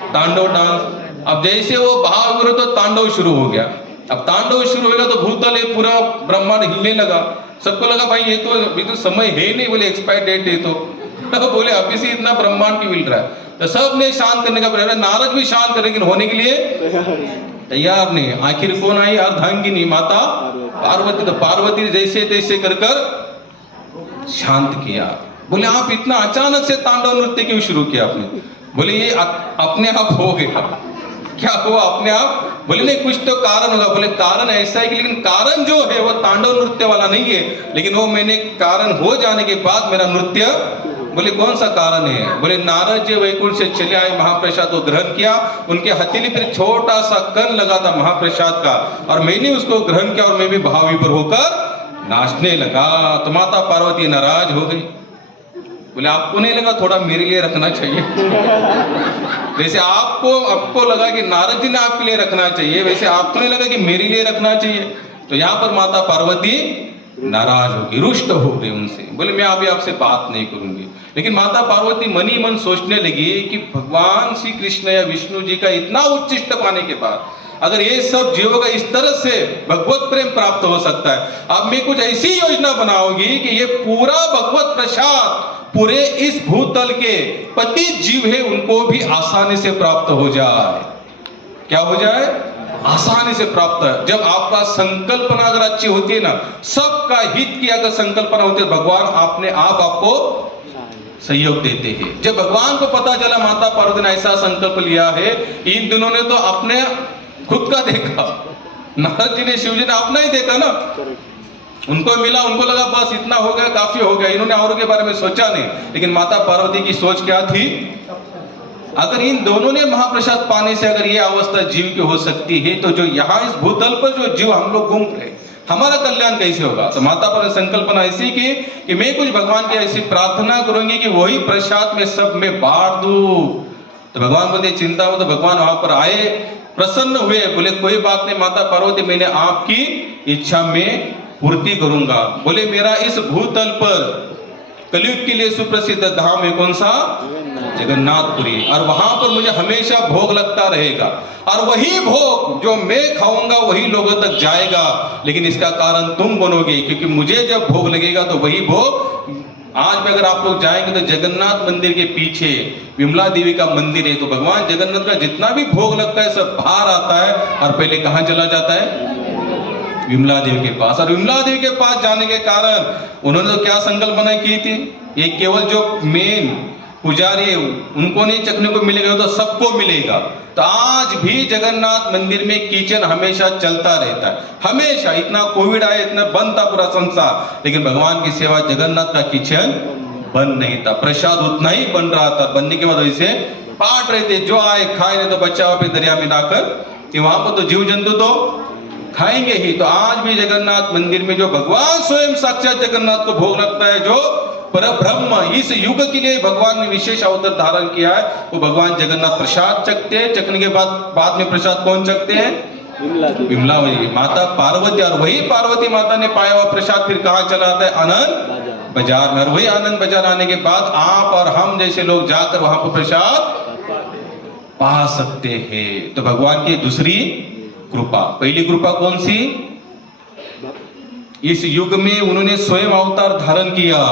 तांडव डांस। अब जैसे वो भाव विभोर तो तांडव शुरू हो गया। अब तांडव शुरू होगा तो भूतल है, पूरा ब्रह्मांड हिलने लगा। सबको लगा भाई ये तो अभी तो समय है नहीं, बोले एक्सपायर डेट है तो बोले अभी से इतना ब्रह्मांड क्यों हिल रहा है? तो सब ने शांत करने का प्रयास, नारद भी शांत करने के होने के लिए तैयार नहीं। आखिर कौन आई? अर्धांगिनी माता पार्वती। तो पार्वती जैसे तैसे कर शांत किया। बोले आप इतना अचानक से तांडव नृत्य क्यों शुरू किया आपने? बोले ये अपने आप हो गया। क्या हुआ अपने आप? बोले नहीं कुछ तो कारण होगा। बोले कारण ऐसा है कि लेकिन कारण जो है वो तांडव नृत्य वाला नहीं है, लेकिन वो मैंने कारण हो जाने के बाद मेरा नृत्य। बोले कौन सा कारण है? बोले नारद जी वैकुंठ से चले आए, महाप्रसाद को ग्रहण किया, उनके हथेली पर छोटा सा कण लगा था महाप्रसाद का और मैंने उसको ग्रहण किया और मैं भी भाव विभोर होकर नाचने लगा। तो माता पार्वती नाराज हो गई। बोले आपको नहीं लगा थोड़ा मेरे लिए रखना चाहिए? वैसे आपको लगा कि नारद जी ने आपके लिए रखना चाहिए, वैसे आपको नहीं लगा कि मेरे लिए रखना चाहिए? तो यहाँ पर माता पार्वती नाराज होगी, रुष्ट हो गई उनसे। बोले मैं अभी आपसे बात नहीं करूंगी। लेकिन माता पार्वती मन ही मन सोचने लगी कि भगवान श्री कृष्ण या विष्णु जी का इतना उच्चिष्ट पाने के बाद अगर ये सब जीवों का इस तरह से भगवत प्रेम प्राप्त हो सकता है, अब मैं कुछ ऐसी योजना बनाऊंगी कि ये पूरा भगवत प्रसाद पूरे इस भूतल के पतित जीव है उनको भी आसानी से प्राप्त हो जाए। क्या हो जाए? आसानी से प्राप्त है। जब आपका संकल्पना अगर अच्छी होती है ना, सबका हित की अगर संकल्पना होती है, भगवान अपने आप आपको सहयोग देते हैं। जब भगवान को पता चला माता पार्वती ने ऐसा संकल्प लिया है, इन दिनों ने तो अपने खुद का देखा, नारद जी ने शिव जी ने अपना ही देखा ना, उनको मिला, उनको लगा बस इतना हो गया, काफी हो गया, इन्होंने और के बारे में सोचा नहीं। लेकिन माता पार्वती की सोच क्या थी? अगर इन दोनों ने महाप्रसाद पाने से अगर ये अवस्था जीव की हो सकती है, तो जो यहाँ इस भूतल पर जो जीव हम लोग घूम रहे, हमारा कल्याण कैसे होगा? तो माता पर संकल्पना ऐसी की कि मैं कुछ भगवान की ऐसी प्रार्थना करूंगी कि वही प्रसाद में सब में बांट दूं। तो भगवान बोलते चिंता हो, तो भगवान वहां पर आए, प्रसन्न हुए, बोले कोई बात नहीं माता पार्वती, मैंने आपकी इच्छा में पूर्ति करूंगा। बोले मेरा इस भूतल पर कलयुग के लिए सुप्रसिद्ध धाम है कौन सा? जगन्नाथपुरी, और वहां पर मुझे हमेशा भोग लगता रहेगा, और वही भोग जो मैं खाऊंगा वही लोगों तक जाएगा। लेकिन इसका कारण तुम बनोगे, क्योंकि मुझे जब भोग लगेगा तो वही भोग, आज भी अगर आप लोग जाएंगे तो जगन्नाथ मंदिर के पीछे विमला देवी का मंदिर है, तो भगवान जगन्नाथ का जितना भी भोग लगता है सब बाहर आता है और पहले कहां चला जाता है? विमला देवी के पास। और विमला देवी के पास जाने के कारण उन्होंने तो क्या संकल्पना की थी? ये केवल जो मेन पुजारी है उनको नहीं चखने को मिलेगा, तो सबको मिलेगा। तो आज भी जगन्नाथ मंदिर में किचन हमेशा चलता रहता है, हमेशा। इतना कोविड आया, इतना बंद था पूरा संसार, लेकिन भगवान की सेवा जगन्नाथ का किचन बंद नहीं था, प्रसाद उतना ही बन रहा था। बनने के बाद वैसे बांट रहे थे, जो आए खाए, नहीं तो बच्चा पे दरिया में डाकर, वहां पर तो जीव जंतु तो खाएंगे ही। तो आज भी जगन्नाथ मंदिर में जो भगवान स्वयं साक्षात जगन्नाथ को भोग लगता है, जो पर ब्रह्म इस युग के लिए भगवान ने विशेष अवतार धारण किया है, वो भगवान जगन्नाथ प्रसाद चखते हैं। चखने के बाद में प्रसाद कौन चखते हैं? विमला देवी, माता पार्वती। और वही पार्वती माता ने पाया हुआ प्रसाद फिर कहाँ चला आता है? आनंद बाजार में। और वही आनंद बाजार आने के बाद आप और हम जैसे लोग जाकर वहां पर प्रसाद पा सकते हैं। तो भगवान की दूसरी कृपा, पहली कृपा कौन सी? इस युग में उन्होंने स्वयं अवतार धारण किया।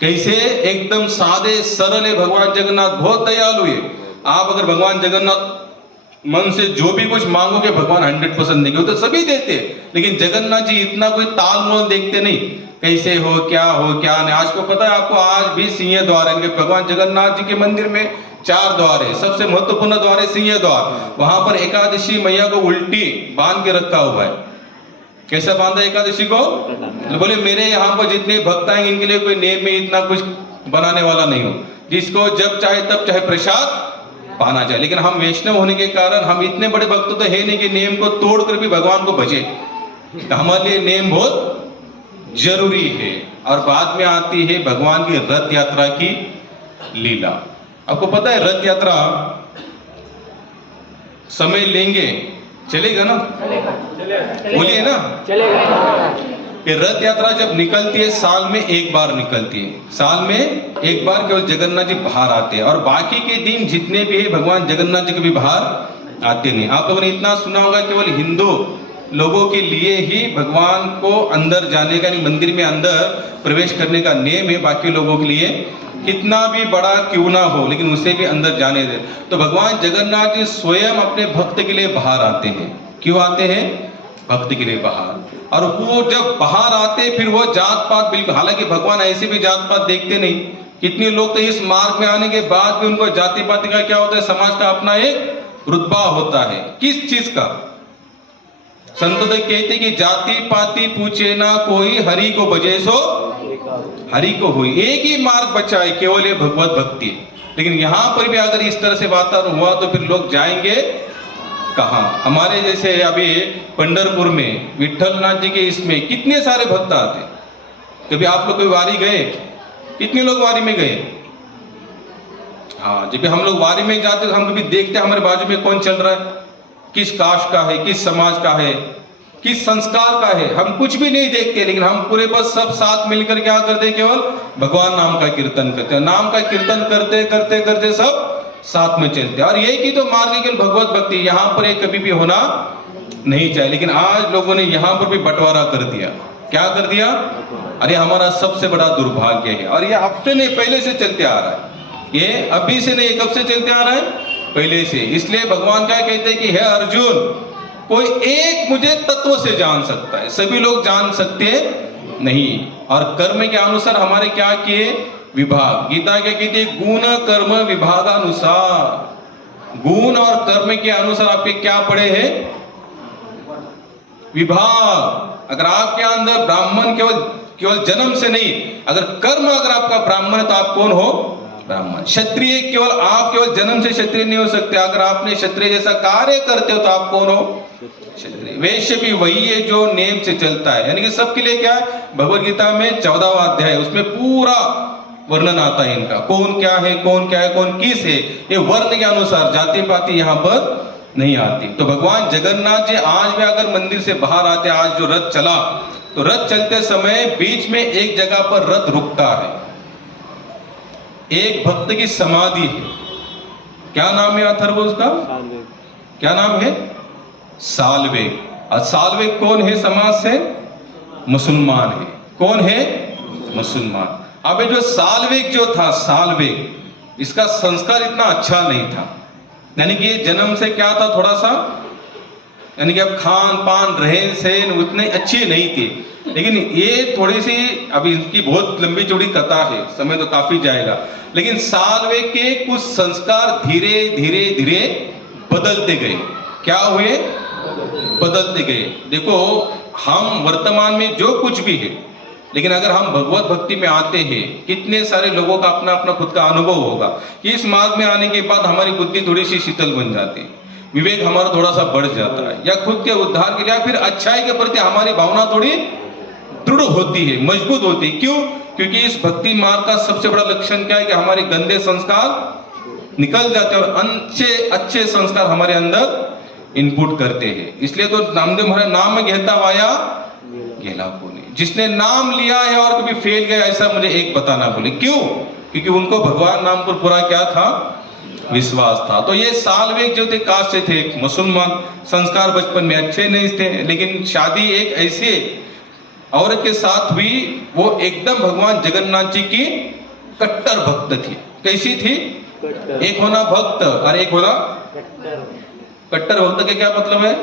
कैसे? एकदम सादे सरल है भगवान जगन्नाथ, बहुत दयालु है। आप अगर भगवान जगन्नाथ मन से जो भी कुछ मांगोगे भगवान 100% देंगे, तो सभी देते। लेकिन जगन्नाथ जी इतना कोई ताल मोल देखते नहीं, कैसे हो, क्या नहीं। आज को पता है आपको, आज भी सिंह द्वार है भगवान जगन्नाथ जी के मंदिर में। 4 द्वार है, सबसे महत्वपूर्ण द्वार है सिंह द्वार। वहां पर एकादशी मैया को उल्टी बांध के रखा हुआ है। कैसा बांधा एकादशी को? बोले मेरे यहाँ पर जितने भक्त आएंगे इनके लिए कोई नेम में इतना कुछ बनाने वाला नहीं हो, जिसको जब चाहे तब चाहे प्रसाद पाना चाहिए। लेकिन हम वैष्णव होने के कारण हम इतने बड़े भक्त तो है नहीं कि नेम को तोड़कर भी भगवान को भजे। तो हमारे लिए नेम बहुत जरूरी है। और बाद में आती है भगवान की रथ यात्रा की लीला। आपको पता है रथ यात्रा समय लेंगे, चलेगा ना? बोलिए ना, चलेगा। ये रथ यात्रा जब निकलती है साल में एक बार निकलती है, साल में एक बार केवल जगन्नाथ जी बाहर आते हैं, और बाकी के दिन जितने भी है भगवान जगन्नाथ जी कभी बाहर आते नहीं। आप लोगों ने इतना सुना होगा केवल हिंदू लोगों के लिए ही भगवान को अंदर जाने का, मंदिर में अंदर प्रवेश करने का नियम है। बाकी लोगों के लिए कितना भी बड़ा क्यों ना हो, लेकिन उसे भी अंदर जाने दे। तो भगवान जगन्नाथ जी स्वयं अपने भक्त के लिए बाहर आते हैं। क्यों आते हैं? भक्त के लिए बाहर। और वो जब बाहर आते फिर वो जात पात बिल्कुल, हालांकि भगवान ऐसे भी जात पात देखते नहीं। कितने लोग तो इस मार्ग में आने के बाद भी उनको जाति पाति का क्या होता है? समाज का अपना एक रुतबा होता है। किस चीज का? संत तो कहते कि जाति पाति पूछे ना कोई, हरि को बजे सो हरि को हुई। एक ही मार्ग बचा है, केवल ये भगवत भक्ति। लेकिन यहाँ पर भी अगर इस तरह से वातावरण हुआ तो फिर लोग जाएंगे कहाँ? हमारे जैसे अभी पंढरपुर में विठलनाथ जी के इसमें कितने सारे भक्त आते। कभी आप लोग कोई वारी गए? कितने लोग वारी में गए? हाँ, जब हम लोग वारी में जाते तो हम कभी देखते हमारे बाजू में कौन चल रहा है, किस कास्ट का है, किस समाज का है, किस संस्कार का है, हम कुछ भी नहीं देखते। लेकिन हम पूरे बस सब साथ मिलकर क्या करते हैं? केवल भगवान नाम का कीर्तन करते हैं। नाम का कीर्तन करते करते करते सब साथ में चलते हैं। और यही की तो मार्ग केवल भगवत भक्ति, यहाँ पर एक कभी भी होना नहीं चाहिए। लेकिन आज लोगों ने यहाँ पर भी बंटवारा कर दिया। क्या कर दिया? अरे हमारा सबसे बड़ा दुर्भाग्य है। और ये अब से नहीं, पहले से चलते आ रहा है। ये अभी से नहीं, कब से चलते आ रहा है? पहले से। इसलिए भगवान क्या कहते हैं कि हे अर्जुन, कोई एक मुझे तत्व से जान सकता है, सभी लोग जान सकते नहीं। और कर्म के अनुसार हमारे क्या किए? विभाग। गीता क्या कहती है? गुण कर्म विभागानुसार। गुण और कर्म के अनुसार आपके क्या पड़े हैं? विभाग। अगर आपके अंदर ब्राह्मण केवल जन्म से नहीं, अगर कर्म अगर आपका ब्राह्मण है तो आप कौन हो? ब्राह्मण। क्षत्रिय आप केवल जन्म से क्षत्रिय नहीं हो सकते, अगर आपने क्षत्रिय जैसा कार्य करते हो तो आप कौन हो? क्षत्रिय। वैश्य भी वही है जो नेम से चलता है। यानी कि सबके लिए क्या है? भगवत गीता में 14वां अध्याय, उसमें पूरा वर्णन आता है इनका, कौन क्या है, कौन क्या है, कौन किस है। ये वर्ण के अनुसार जाति पाति यहाँ पर नहीं आती। तो भगवान जगन्नाथ जी आज भी अगर मंदिर से बाहर आते, आज जो रथ चला, तो रथ चलते समय बीच में एक जगह पर रथ रुकता है, एक भक्त की समाधि है। क्या नाम है अथर्व उसका? क्या नाम है? साल्वेग। और साल्वेग कौन है? समाज से मुसलमान है। कौन है? मुसलमान। अब ये जो साल्वेग जो था, साल्वेग, इसका संस्कार इतना अच्छा नहीं था। यानी कि जन्म से क्या था, थोड़ा सा, यानी कि अब खान पान रहन सहन उतने अच्छे नहीं थे। लेकिन ये थोड़ी सी, अभी इनकी बहुत लंबी चौड़ी कथा है, समय तो काफी जाएगा। लेकिन साल्वेग के कुछ संस्कार धीरे धीरे धीरे बदलते गए। क्या हुए? बदलते गए। देखो, हम वर्तमान में जो कुछ भी है, लेकिन अगर हम भगवत भक्ति में आते हैं, कितने सारे लोगों का अपना अपना खुद का अनुभव होगा कि इस मार्ग में आने के बाद हमारी बुद्धि थोड़ी सी शीतल बन जाती है, विवेक हमारा थोड़ा सा बढ़ जाता है, या खुद के उद्धार के लिए, या फिर अच्छाई के प्रति हमारी भावना थोड़ी दृढ़ होती है, मजबूत होती है। क्यों? क्योंकि इस भक्ति मार्ग का सबसे बड़ा लक्षण क्या है कि हमारे गंदे संस्कार निकल जाते हैं और अच्छे अच्छे संस्कार हमारे अंदर इनपुट करते हैं। इसलिए तो नामदेव महाराज नाम घेता वाया गेला कोने। जिसने नाम लिया है और कभी फेल गया, ऐसा मुझे एक बताना बोले। क्यों? क्योंकि उनको भगवान नाम पर पूरा क्या था? विश्वास था। तो ये साल्वेग जो थे, कास्ट से थे, मुसलमान, संस्कार बचपन में अच्छे नहीं थे, लेकिन शादी एक ऐसे औरत के साथ हुई, वो एकदम भगवान जगन्नाथ जी की कट्टर भक्त थी। कैसी थी? एक होना भक्त और एक होना कट्टर भक्त। के क्या मतलब है?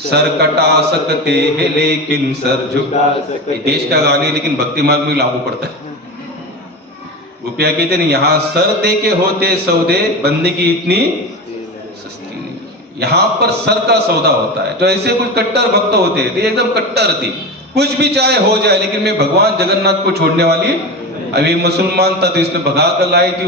सर कटा सकते हैं लेकिन सर झुका सकते। देश का गाने, लेकिन भक्ति मार्ग में लागू पड़ता है। रुपया कहते नहीं, यहाँ सर दे के होते सौदे, बंदगी इतनी सस्ती नहीं। यहाँ पर सर का सौदा होता है। तो ऐसे कुछ कट्टर भक्त होते हैं, एकदम कट्टर थी, कुछ भी चाहे हो जाए, लेकिन मैं भगवान जगन्नाथ को छोड़ने वाली। अभी मुसलमान था तो इसने भगा कर लाई थी।